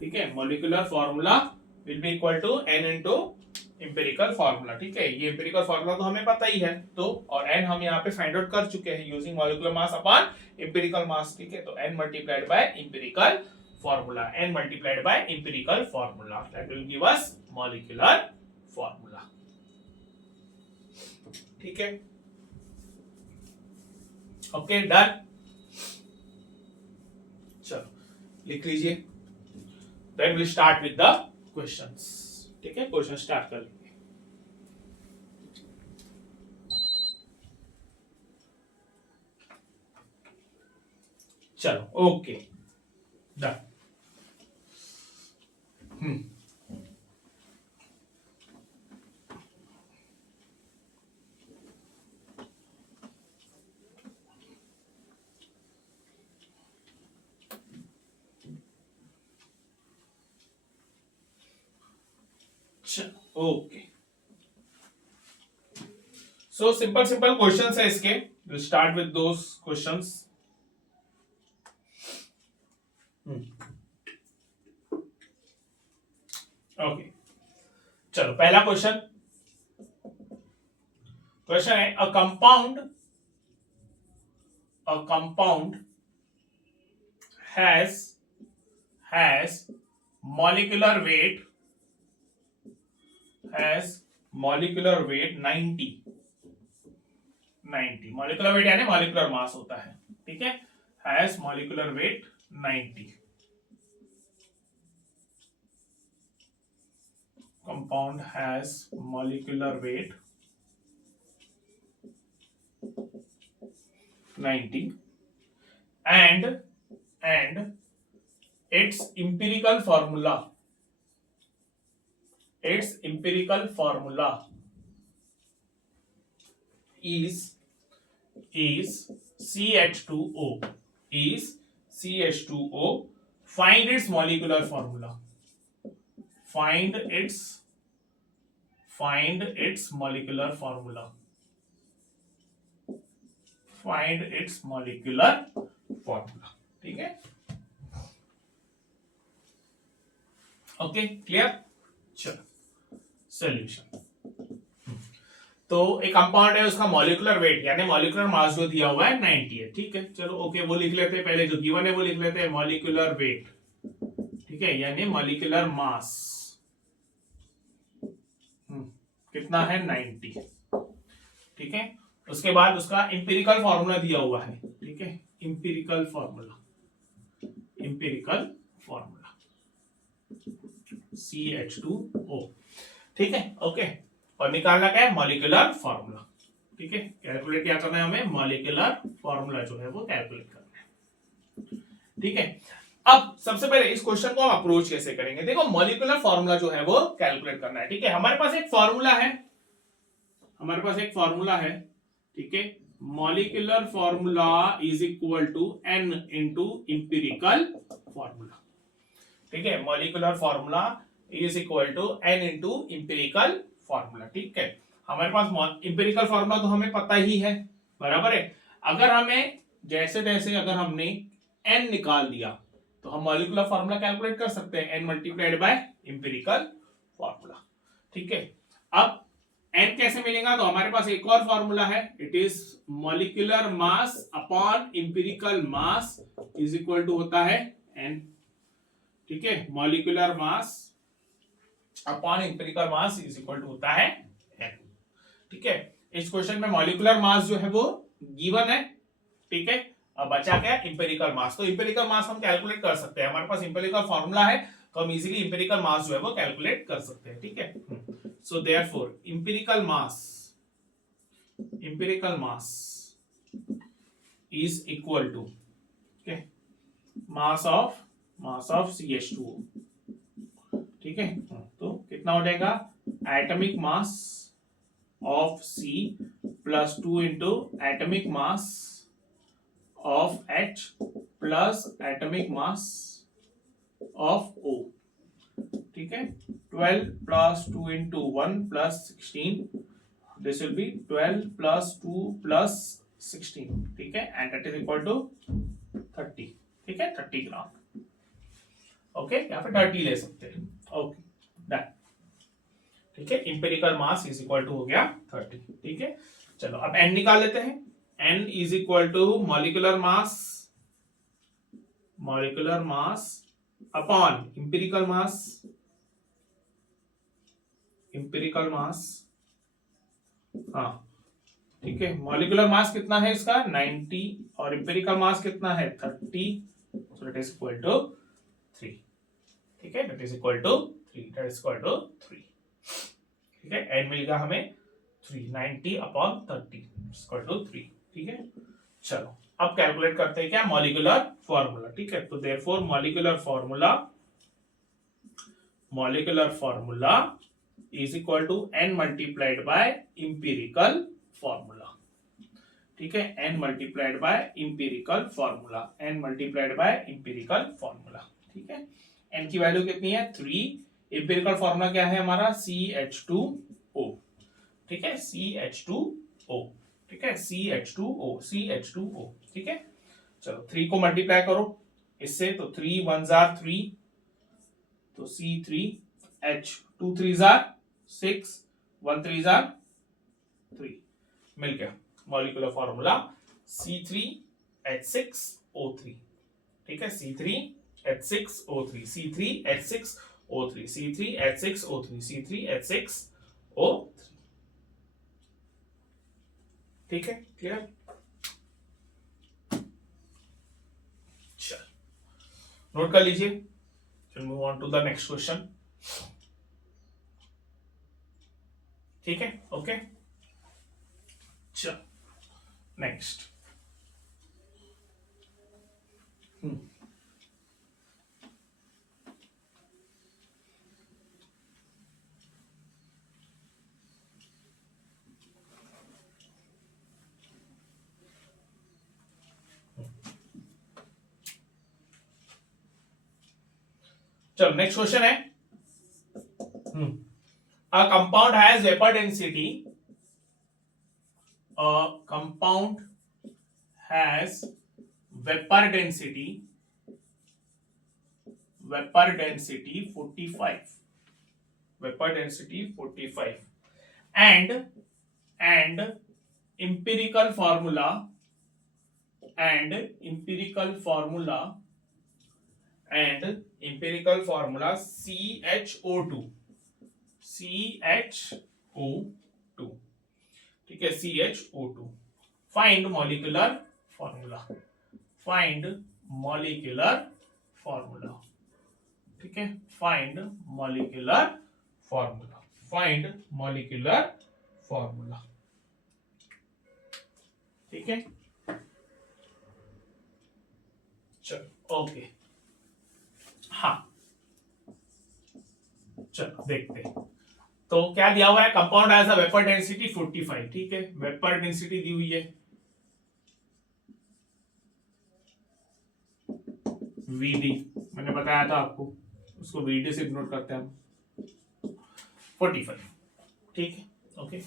ठीक है। Molecular formula will be equal to n into empirical formula, ठीक है। ये इंपेरिकल फार्मूला तो हमें पता ही है, तो और n हम यहाँ पे फाइंड आउट कर चुके हैं using molecular mass upon empirical mass, ठीक है। तो n multiplied by empirical formula, n multiplied by empirical formula, that will give us molecular formula, ठीक है। Okay, done. चलो लिख लीजिए, then will start with the questions, ठीक है। क्वेश्चन स्टार्ट कर लेंगे। चलो okay, done. Okay, so simple simple questions है इसके, will start with those questions. Okay, चलो पहला क्वेश्चन, क्वेश्चन है a compound has molecular weight 90 molecular weight यानी मॉलिक्यूलर मास होता है, ठीक है। Has molecular weight 90, compound has molecular weight 90 and its empirical formula is CH2O, find its molecular formula, find its molecular formula, ठीक है। Okay, clear. चलो सॉल्यूशन, तो एक कंपाउंड है, उसका मॉलिक्यूलर वेट यानी मॉलिक्यूलर मास जो दिया हुआ है 90 है, ठीक है। चलो ओके, वो लिख लेते हैं, पहले जो गिवन है वो लिख लेते हैं, मॉलिक्यूलर वेट, ठीक है, यानी मॉलिक्यूलर मास कितना है 90, ठीक है। उसके बाद उसका इंपेरिकल फार्मूला दिया हुआ है, ठीक है, इंपेरिकल फार्मूला CH2O, ठीक है। ओके, और निकालना क्या है, मॉलिक्यूलर फार्मूला, ठीक है। कैलकुलेट क्या करना है हमें, मॉलिक्यूलर फार्मूला जो है वो कैलकुलेट करना है, ठीक है। अब सबसे पहले इस क्वेश्चन को हम अप्रोच कैसे करेंगे, देखो मॉलिक्यूलर फार्मूला जो है वो कैलकुलेट करना है, ठीक है। हमारे पास एक फार्मूला है, ठीक है। Molecular formula is equal to n into empirical formula, ठीक है। Molecular formula is equal to n into empirical formula, ठीक है। हमारे पास इंपेरिकल फार्मूला तो हमें पता ही है, बराबर है। अगर हमें जैसे तैसे अगर हमने n निकाल दिया तो हम मॉलिक्यूलर फार्मूला कैलकुलेट कर सकते हैं, n multiplied by empirical formula, ठीक है। अब n कैसे मिलेगा, तो हमारे पास एक और फार्मूला है, it is molecular mass upon empirical mass is equal to होता है n, ठीक है। Molecular mass upon empirical mass is equal to होता है n, ठीक है। इस क्वेश्चन में मॉलिक्यूलर मास जो है वो गिवन है, ठीक है। अब बचा क्या, इंपेरिकल मास। तो इंपेरिकल मास हम कैलकुलेट कर सकते हैं, हमारे पास इंपेरिकल फार्मूला है, तो हम इजीली इंपेरिकल मास जो है वो कैलकुलेट कर सकते हैं, ठीक है। So therefore empirical mass is equal to, ठीक है, मास ऑफ CH2O, ठीक है। तो कितना हो जाएगा, atomic mass of C plus 2 into atomic mass of H plus atomic mass of O, ठीक है। 12 plus 2 into 1 plus 16, this will be 12 plus 2 plus 16, ठीक है, and that is equal to 30, ठीक है, 30 ग्राम, ओके। यहाँ पे 30 ले सकते हैं, ओके डन, ठीक है, empirical mass is equal to हो गया 30। ठीक है, चलो अब n निकाल लेते हैं। n is equal to molecular mass upon empirical mass. हाँ ठीक है, मॉलिक्यूलर मास कितना है इसका 90 और इंपेरिकल मास कितना है 30, so that is equal to 3। ठीक है, that is equal to 3, that is equal to 3। ठीक है, n मिल गया हमें 390 अपॉन 30 इक्वल टू 3। ठीक है, चलो अब कैलकुलेट करते हैं क्या मॉलिक्यूलर फॉर्मूला। ठीक है, तो therefore molecular formula is equal to n multiplied by empirical formula. ठीक है, n multiplied by empirical formula, ठीक है, n की वैल्यू कितनी है 3। इंपीरिकल फॉर्मूला क्या है हमारा CH2O। ठीक है, CH2O। ठीक है, CH2O। ठीक है, चलो 3 को मल्टीप्लाई करो इससे, तो 3 1 जार 3, तो C3H 2 3 जार 6, 1 3 जार 3, मिल गया मॉलिक्यूलर फॉर्मूला C3H6O3। ठीक है, C3H6O3, C3H6O3। ठीक है, क्लियर। चल नोट कर लीजिए, चल move on to the next question. ठीक है, ओके, चल नेक्स्ट। चलो नेक्स्ट क्वेश्चन है, a compound has vapor density, a compound has vapor density 45, and empirical formula CHO2। ठीक है, CHO2। Find molecular formula. ठीक है, फाइंड मॉलिक्यूलर फॉर्मूला। ठीक है, चलो ओके, हाँ चलो देखते हैं। तो क्या दिया हुआ है, compound has a vapour density 45। ठीक है, वेपर डेंसिटी दी हुई है VD, मैंने बताया था आपको, उसको VD से नोट करते हैं हम 45। ठीक है, ओके,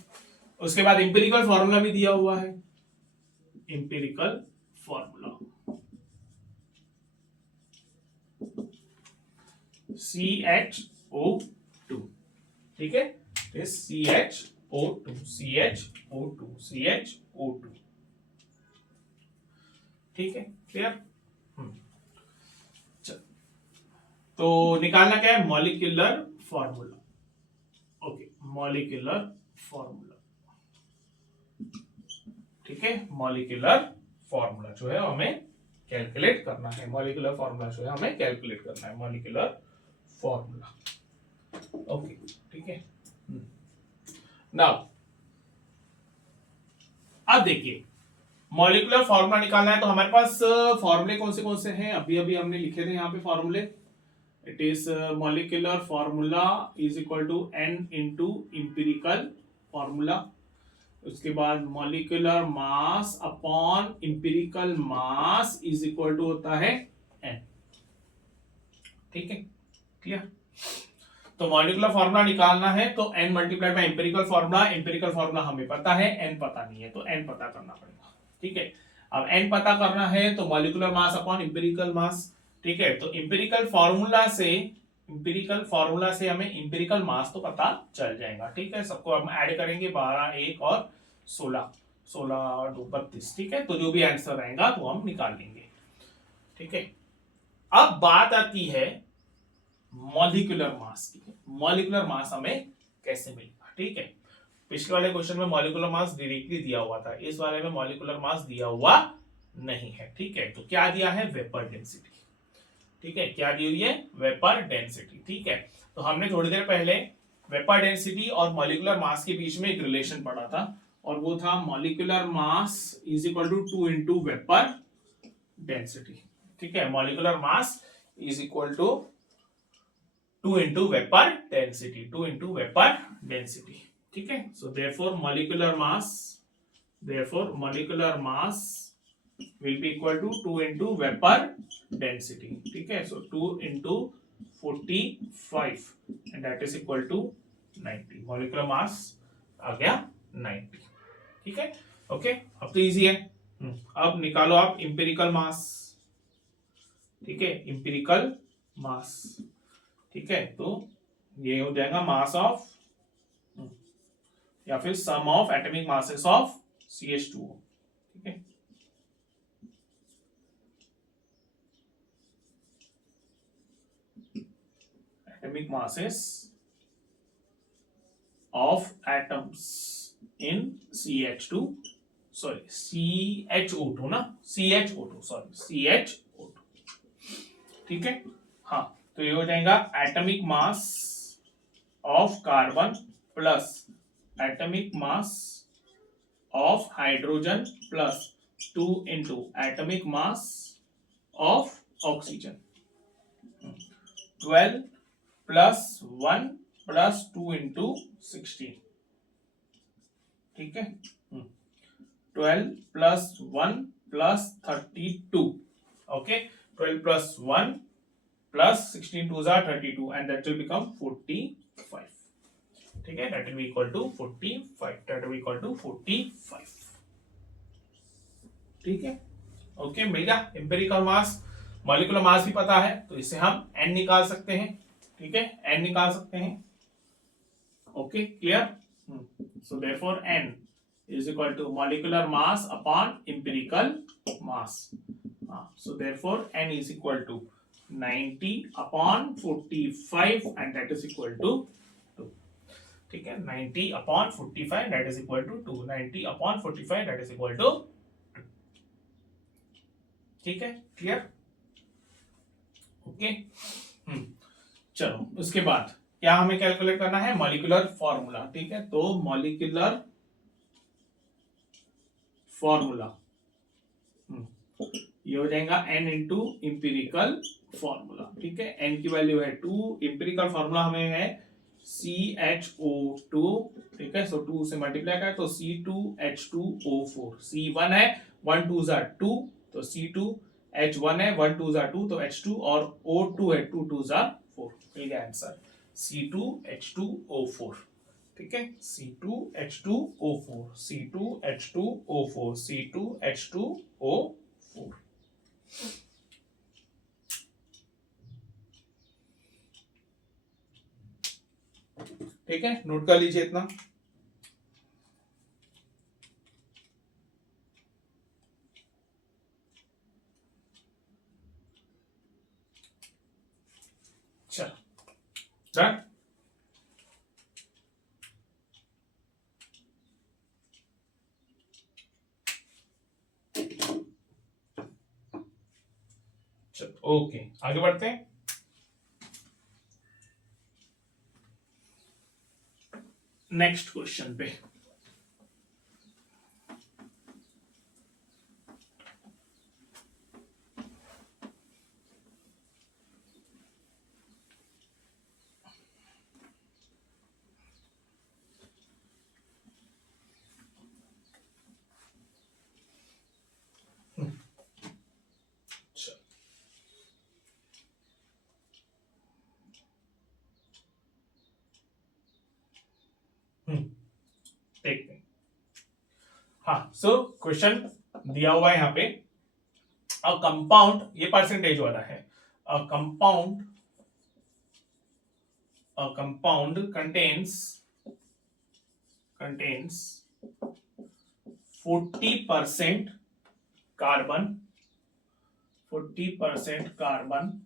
उसके बाद इंपेरिकल फॉर्मूला भी दिया हुआ है, इंपेरिकल फॉर्मूला CHO2। ठीक है, CHO2। ठीक है, क्लियर। तो निकालना क्या है, molecular formula. Okay, molecular formula. ठीक है, मॉलिक्यूलर फॉर्मूला जो है हमें कैलकुलेट करना है, मॉलिक्यूलर फॉर्मूला ओके, ठीक है। नाउ अब देखिए, मॉलिक्यूलर फॉर्मूला निकालना है, तो हमारे पास फॉर्मूले कौन से हैं, अभी हमने लिखे थे यहाँ पे फॉर्मूले। It is molecular formula is equal to n into empirical formula, उसके बाद molecular mass upon empirical mass is equal to होता है n। ठीक है, क्लियर। तो मॉलिक्यूलर फॉर्मूला निकालना है तो n multiplied by empirical formula हमें पता है, n पता नहीं है, तो n पता करना पड़ेगा। ठीक है, अब n पता करना है तो molecular mass upon empirical mass. ठीक है, तो इंपेरिकल फॉर्मूला से इंपेरिकल फॉर्मूला से हमें इंपेरिकल मास तो पता चल जाएगा, ठीक है। सबको हम ऐड करेंगे 12, 1 और 16, 16 2 32, ठीक है। तो जो भी आंसर आएगा वो हम निकाल लेंगे, ठीक है। अब बात आती है मॉलिक्यूलर मास की। मॉलिक्यूलर मास हमें कैसे मिलेगा, ठीक है। पिछले वाले क्वेश्चन में मॉलिक्यूलर मास डायरेक्टली दिया हुआ था, इस वाले में मॉलिक्यूलर मास दिया हुआ नहीं है, ठीक है। तो क्या दिया है, वेपर डेंसिटी, ठीक है। क्या दी हुई है, वेपर डेंसिटी, ठीक है। तो हमने थोड़ी देर पहले वेपर डेंसिटी और मॉलिक्यूलर मास के बीच में एक रिलेशन पढ़ा था, और वो था molecular mass is equal to 2 into vapour density, ठीक है। Molecular mass is equal to 2 into vapour density, 2 into vapour density, ठीक है। So therefore molecular mass will be equal to 2 into vapor density, ठीक है। so 2 into 45 and that is equal to 90, molecular mass आ गया 90, ठीक है। ओके, अब तो इजी है। अब निकालो आप इंपेरिकल मास, ठीक है, इंपेरिकल मास, ठीक है। तो ये हो जाएगा मास ऑफ या फिर sum of atomic masses of CH2O, ठीक है। Atomic masses of atoms in CH2, sorry CHO2 ना, CHO2 सॉरी CHO2, ठीक है। हाँ, तो ये हो जाएगा atomic mass of carbon plus atomic mass of hydrogen plus 2 into atomic mass of oxygen, 12 plus 1 plus 2 into 16, ठीक है। 12 plus 1 plus 32, okay. 12 plus 1 plus 16 2 are 32 and that will become 45, ठीक है। that will be equal to 45, that will be equal to 45, ठीक है। ओके, मिल गया एम्पिरिकल मास। मॉलिक्यूलर मास भी पता है, तो इसे हम n निकाल सकते हैं, ठीक है, n निकाल सकते हैं। Okay, clear. So therefore n is equal to molecular mass upon empirical mass. So therefore n is equal to 90 upon 45 and that is equal to 2, ठीक है। 90 upon 45 that is equal to 2, 90 upon 45 that is equal to 2, ठीक है, क्लियर। ओके, चलो उसके बाद क्या हमें कैलकुलेट करना है, मॉलिक्यूलर फॉर्मूला, ठीक है। तो मॉलिक्यूलर फॉर्मूला ये हो जाएगा n इंटू इंपेरिकल फॉर्मूला, ठीक है। n की वैल्यू है 2, इंपेरिकल फॉर्मूला हमें है CHO2, ठीक है। सो 2 से मल्टीप्लाई करें तो C2H2O4, C1 है 1 2 are 2 तो C2H1 है 1 2 are 2 तो H2 और O2 है 2 2 are 4, मिल गया आंसर C2H2O4, ठीक है। C2H2O4, C2H2O4, C2H2O4, ठीक है। नोट कर लीजिए इतना। चलो डन। चलो ओके, आगे बढ़ते हैं। नेक्स्ट क्वेश्चन पे देखते हैं। हाँ, सो क्वेश्चन दिया हुआ है यहाँ पे, अ कंपाउंड, ये परसेंटेज वाला है, a compound a compound contains 40% carbon, 40% carbon,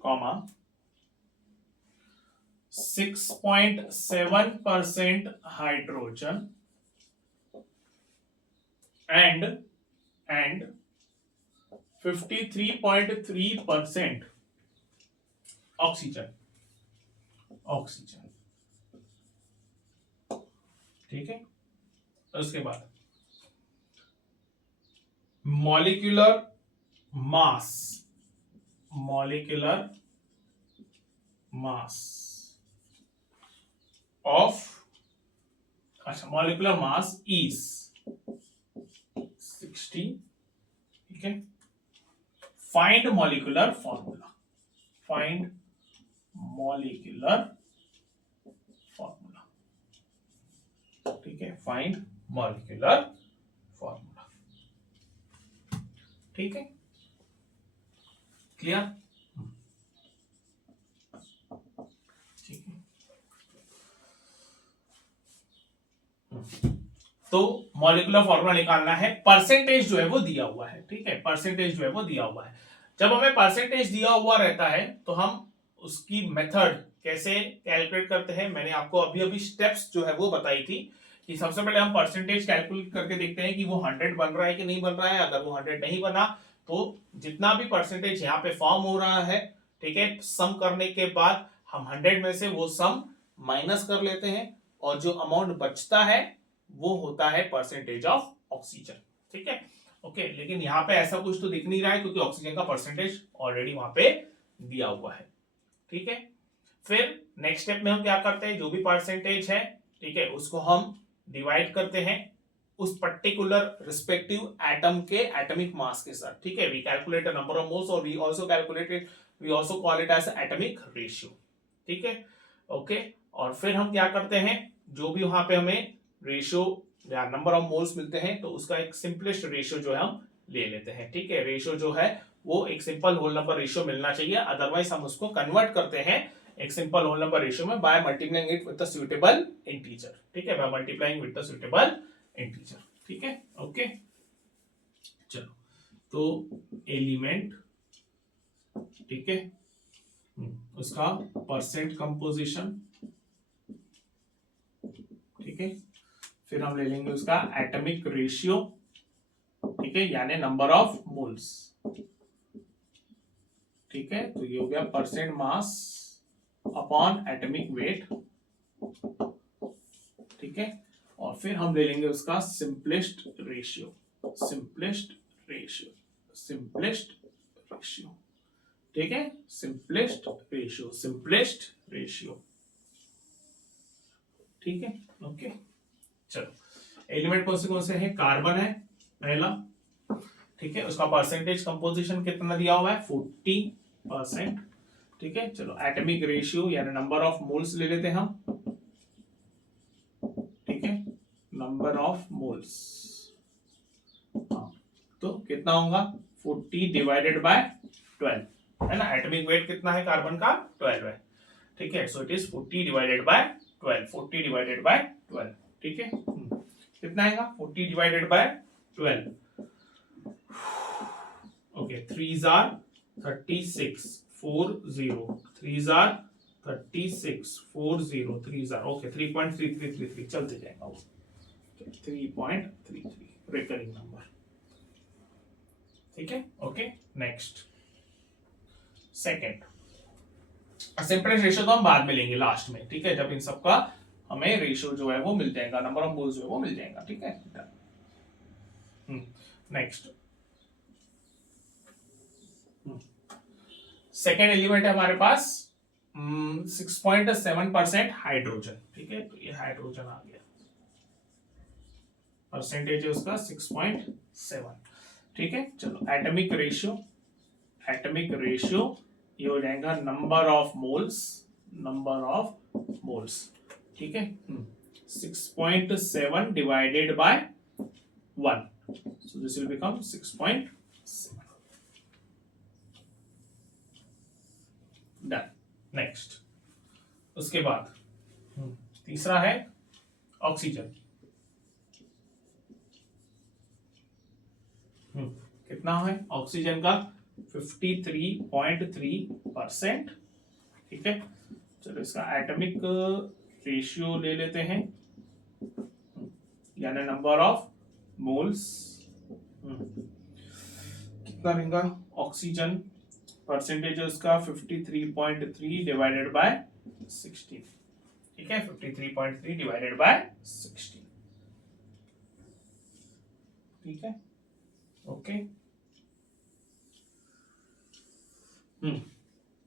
comma 6.7% hydrogen and 53.3% oxygen, ठीक है। उसके बाद मॉलिक्यूलर मास ऑफ, अच्छा मॉलिक्यूलर मास इज 60, ठीक है। फाइंड मॉलिक्यूलर फॉर्मूला, ठीक है, फाइंड मॉलिक्यूलर फॉर्मूला, ठीक है, क्लियर, ठीक है। तो मॉलिक्यूलर फॉर्मूला निकालना है, परसेंटेज जो है वो दिया हुआ है, ठीक है, परसेंटेज जो है वो दिया हुआ है। जब हमें परसेंटेज दिया हुआ रहता है तो हम उसकी मेथड कैसे कैलकुलेट करते हैं, मैंने आपको अभी अभी स्टेप्स जो है वो बताई थी कि सबसे पहले हम परसेंटेज कैलकुलेट करके देखते हैं कि वो 100 बन रहा है कि नहीं बन रहा है। अगर वो 100 नहीं बना तो जितना भी परसेंटेज यहाँ पे फॉर्म हो रहा है, ठीक है, सम करने के बाद हम 100 में से वो सम माइनस कर लेते हैं और जो अमाउंट बचता है वो होता है परसेंटेज ऑफ ऑक्सीजन, ठीक है, ओके। लेकिन यहाँ पे ऐसा कुछ तो दिख नहीं रहा है क्योंकि ऑक्सीजन का परसेंटेज ऑलरेडी वहां पे दिया हुआ है, ठीक है। फिर नेक्स्ट स्टेप में हम क्या करते हैं, जो भी परसेंटेज है, ठीक है, उसको हम डिवाइड करते हैं उस पर्टिकुलर रिस्पेक्टिव एटम के एटॉमिक मास के साथ, ठीक है। We calculate the number of moles और we also call it as atomic ratio, ठीक है, ओके। और फिर हम क्या करते हैं, जो भी वहां पे हमें रेशियो या नंबर ऑफ मोल्स मिलते हैं तो उसका एक सिंपलेस्ट रेशियो जो है हम ले लेते हैं, ठीक है। रेशियो जो है वो एक सिंपल होल नंबर रेशियो मिलना चाहिए, अदरवाइज हम उसको कन्वर्ट करते हैं एक सिंपल होल नंबर रेशियो में by multiplying it with the suitable integer, ठीक है, by multiplying with the suitable integer, ठीक है, ओके। चलो, तो एलिमेंट, ठीक है, उसका परसेंट कंपोजिशन, ठीक है। फिर हम ले लेंगे उसका एटॉमिक रेशियो, ठीक है, यानी नंबर ऑफ मोल्स, ठीक है। तो ये हो गया percent mass upon atomic weight, ठीक है। और फिर हम ले लेंगे उसका सिंपलेस्ट रेशियो, ठीक है, सिंपलेस्ट रेशियो, ठीक है, ओके। चलो, एलिमेंट कौन से हैं, कार्बन है पहला, ठीक है, उसका परसेंटेज कंपोजिशन कितना दिया हुआ है 40%, ठीक है। चलो, एटॉमिक रेशियो यानी नंबर ऑफ मोल्स ले लेते हैं हम, ठीक है, नंबर ऑफ मोल्स, तो कितना होगा 40 डिवाइडेड बाय 12, है ना। एटॉमिक वेट कितना है कार्बन का 12 है, ठीक है। So it is 40 divided by 12, 40 divided by 12, ठीक है। कितना आएगा 40 divided by 12, okay, 3s are 36 40, 3s are 36 40, 3s are okay 3.3333 चलते जाएगा वो, 3.33 रिकरिंग नंबर, ठीक है, okay. Next second, simplest ratio तो हम बाद में लेंगे लास्ट में, ठीक है, जब इन सबका हमें रेशियो जो है वो मिल जाएगा, नंबर ऑफ मोल्स जो है वो मिल जाएगा, ठीक है। नेक्स्ट सेकेंड एलिमेंट है हमारे पास 6.7% हाइड्रोजन, ठीक है। तो ये हाइड्रोजन आ गया, परसेंटेज है उसका 6.7, ठीक है। चलो, एटॉमिक रेशियो ये हो जाएगा नंबर ऑफ मोल्स, ठीक है। 6.7 divided bye 1, so this will become 6.7, done. Next उसके बाद तीसरा है ऑक्सीजन। कितना है ऑक्सीजन का 53.3%। ठीक है, चलो इसका एटॉमिक रेशियो ले लेते हैं, यानी नंबर ऑफ मोल्स। कितना रहेगा ऑक्सीजन, परसेंटेज उसका 53.3 डिवाइडेड बाय 16। ठीक है, 53.3 डिवाइडेड बाय 16। ठीक है, ओके,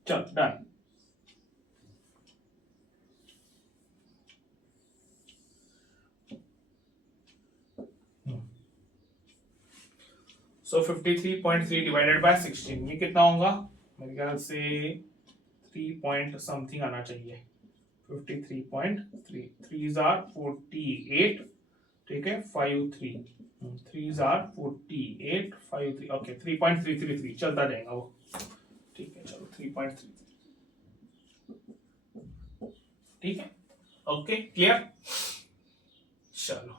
चल डन। सो 53.3 डिवाइडेड बाय 16 ये कितना होगा, मेरे ख्याल से 3 पॉइंट समथिंग आना चाहिए। 53.3 3s are 48। ठीक है, 53 3s are 48 53 ओके 3.333 चलता जाएगा वो। ठीक है, चलो 3.33। ठीक है, ओके क्लियर। चलो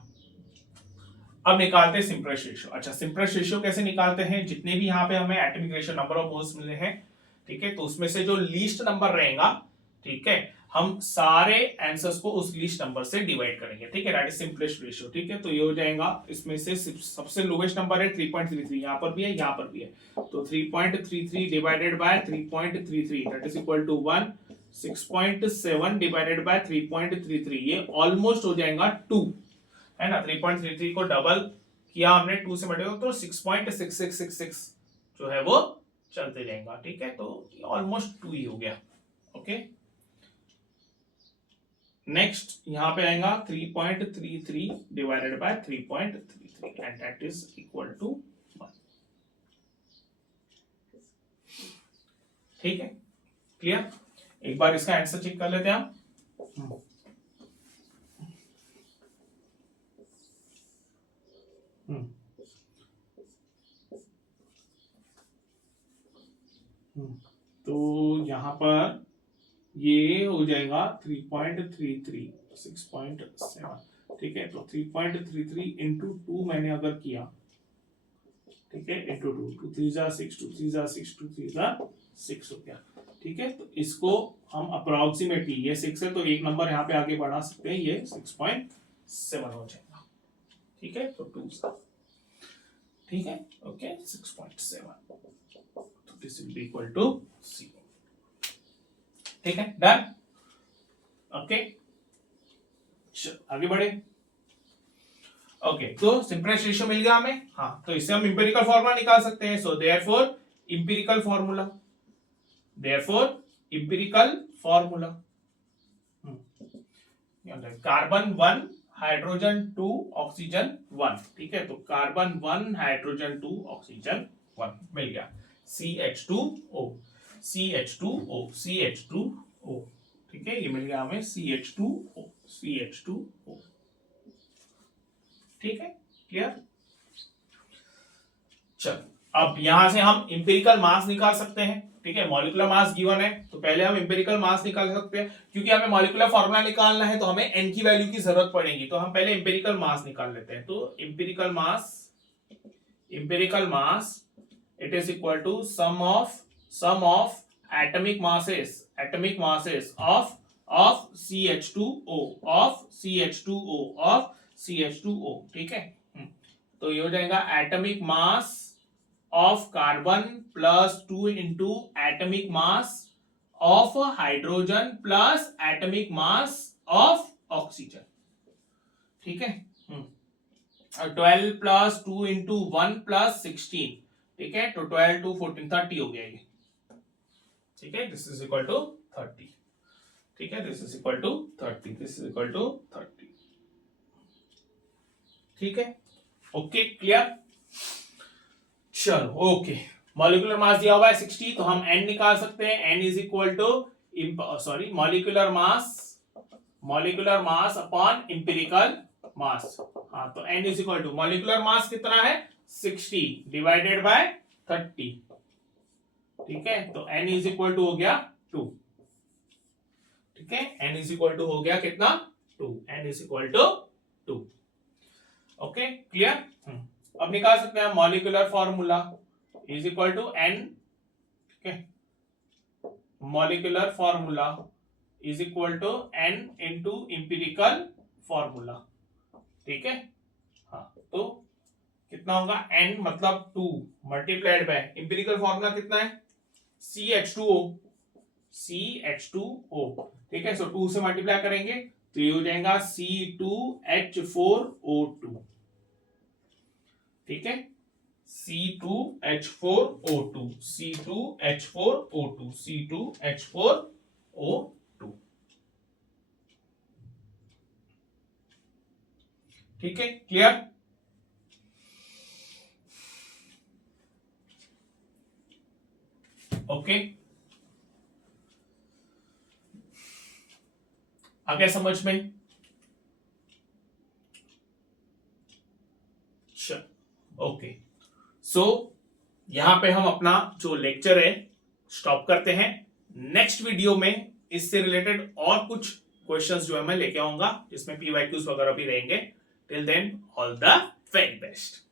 अब निकालते हैं सिम्प्रेस रेशियो। अच्छा, सिम्प्रेस रेशियो कैसे निकालते हैं, जितने भी यहाँ पे हमें atomic ratio number of moles मिले हैं, ठीक है, तो उसमें से जो लीस्ट नंबर रहेगा, ठीक है, हम सारे आंसर्स को उस लीस्ट नंबर से डिवाइड करेंगे। ठीक है, दैट इज सिम्प्लेस्ट रेशियो। ठीक है, तो ये हो जाएगा, इसमें से सबसे लोवेस्ट नंबर है 3.33, यहाँ पर भी है, यहाँ पर भी है, तो 3.33 divided by 3.33 that is equal to 1। 6.7 divided by 3.33 ये ऑलमोस्ट हो जाएगा 2, है ना। 3.33 को डबल किया हमने 2 से मल्टीप्लाई तो 6.6666 जो है वो चलते जाएगा। ठीक है, तो ऑलमोस्ट 2 ही हो गया। ओके, नेक्स्ट यहां पे आएगा 3.33 divided by 3.33 and that is equal to 1। ठीक है, क्लियर। एक बार इसका आंसर चेक कर लेते हैं हम। तो यहां पर ये हो जाएगा 3.33 6.7। ठीक है, तो 3.33 इंटू 2 मैंने अगर किया, ठीक है, इंटू 2 2 3 जा 6 2 3 जा 6 2 3 जा 6 हो गया। ठीक है, तो इसको हम अप्रोक्सीमेटली, ये 6 है तो एक नंबर यहाँ पे आगे बढ़ा सकते हैं, ये 6.7 हो जाएगा। ठीक है, तो 2 से, ठीक है, ओके 6.7, तो this will be equal to 0। ठीक है, डन। ओके, आगे बढ़े। ओके, तो सिम्प्लेस्ट रेशियो मिल गया हमें। हाँ, तो इससे हम इंपेरिकल फॉर्मूला निकाल सकते हैं। सो therefore empirical formula, carbon 1 hydrogen 2 oxygen 1। ठीक है, तो कार्बन 1 हाइड्रोजन 2 ऑक्सीजन 1 मिल गया। CH2O CH2O CH2O। ठीक है, ये मिल गया हमें CH2O। ठीक है, क्लियर। चल, अब यहां से हम इंपेरिकल मास निकाल सकते हैं। ठीक है, मॉलिक्यूलर मास गिवन है तो पहले हम इंपेरिकल मास निकाल सकते हैं, क्योंकि हमें मॉलिक्यूलर फॉर्मूला निकालना है तो हमें n की वैल्यू की जरूरत पड़ेगी, तो हम पहले इंपेरिकल मास निकाल लेते हैं। तो empirical mass it is equal to sum of atomic masses of CH2O। ठीक है, तो ये हो जाएगा atomic mass of carbon plus 2 into atomic mass of hydrogen plus atomic mass of oxygen. ठीक है, 12 प्लस 2 इंटू 1 प्लस 16। ठीक है, तो 12 टू 14 30 हो गया ये। ठीक है, दिस इज इक्वल टू 30। ठीक है, this is equal to 30, this is equal to 30। ठीक है, ओके क्लियर। चलो ओके, मॉलिक्यूलर मास दिया हुआ है 60, तो हम n निकाल सकते हैं। n is equal to molecular mass upon empirical mass. हाँ, तो n is equal to molecular mass कितना है 60 डिवाइडेड बाय 30। ठीक है, तो n इज इक्वल टू हो गया 2। ठीक है, n इज इक्वल टू हो गया कितना 2, n is equal to 2। Okay clear. अब निकाल सकते हैं molecular formula is equal to n, ठीक है, molecular formula is equal to n into empirical formula, ठीक है। हाँ तो कितना होगा n मतलब 2 मल्टीप्लाइड बाय इंपिरिकल फॉर्मूला कितना है CH2O, CH2O, ठीक है। सो 2 से मल्टीप्लाई करेंगे तो ये हो जाएगा C2H4O2, ठीक है, C2H4O2, C2H4O2, C2H4O2, ठीक है क्लियर। ओके आ गया समझ में। ओके सो यहां पे हम अपना जो लेक्चर है स्टॉप करते हैं। नेक्स्ट वीडियो में इससे रिलेटेड और कुछ क्वेश्चंस जो है मैं लेके आऊंगा जिसमें PYQs वगैरह भी रहेंगे। Till then all the very best.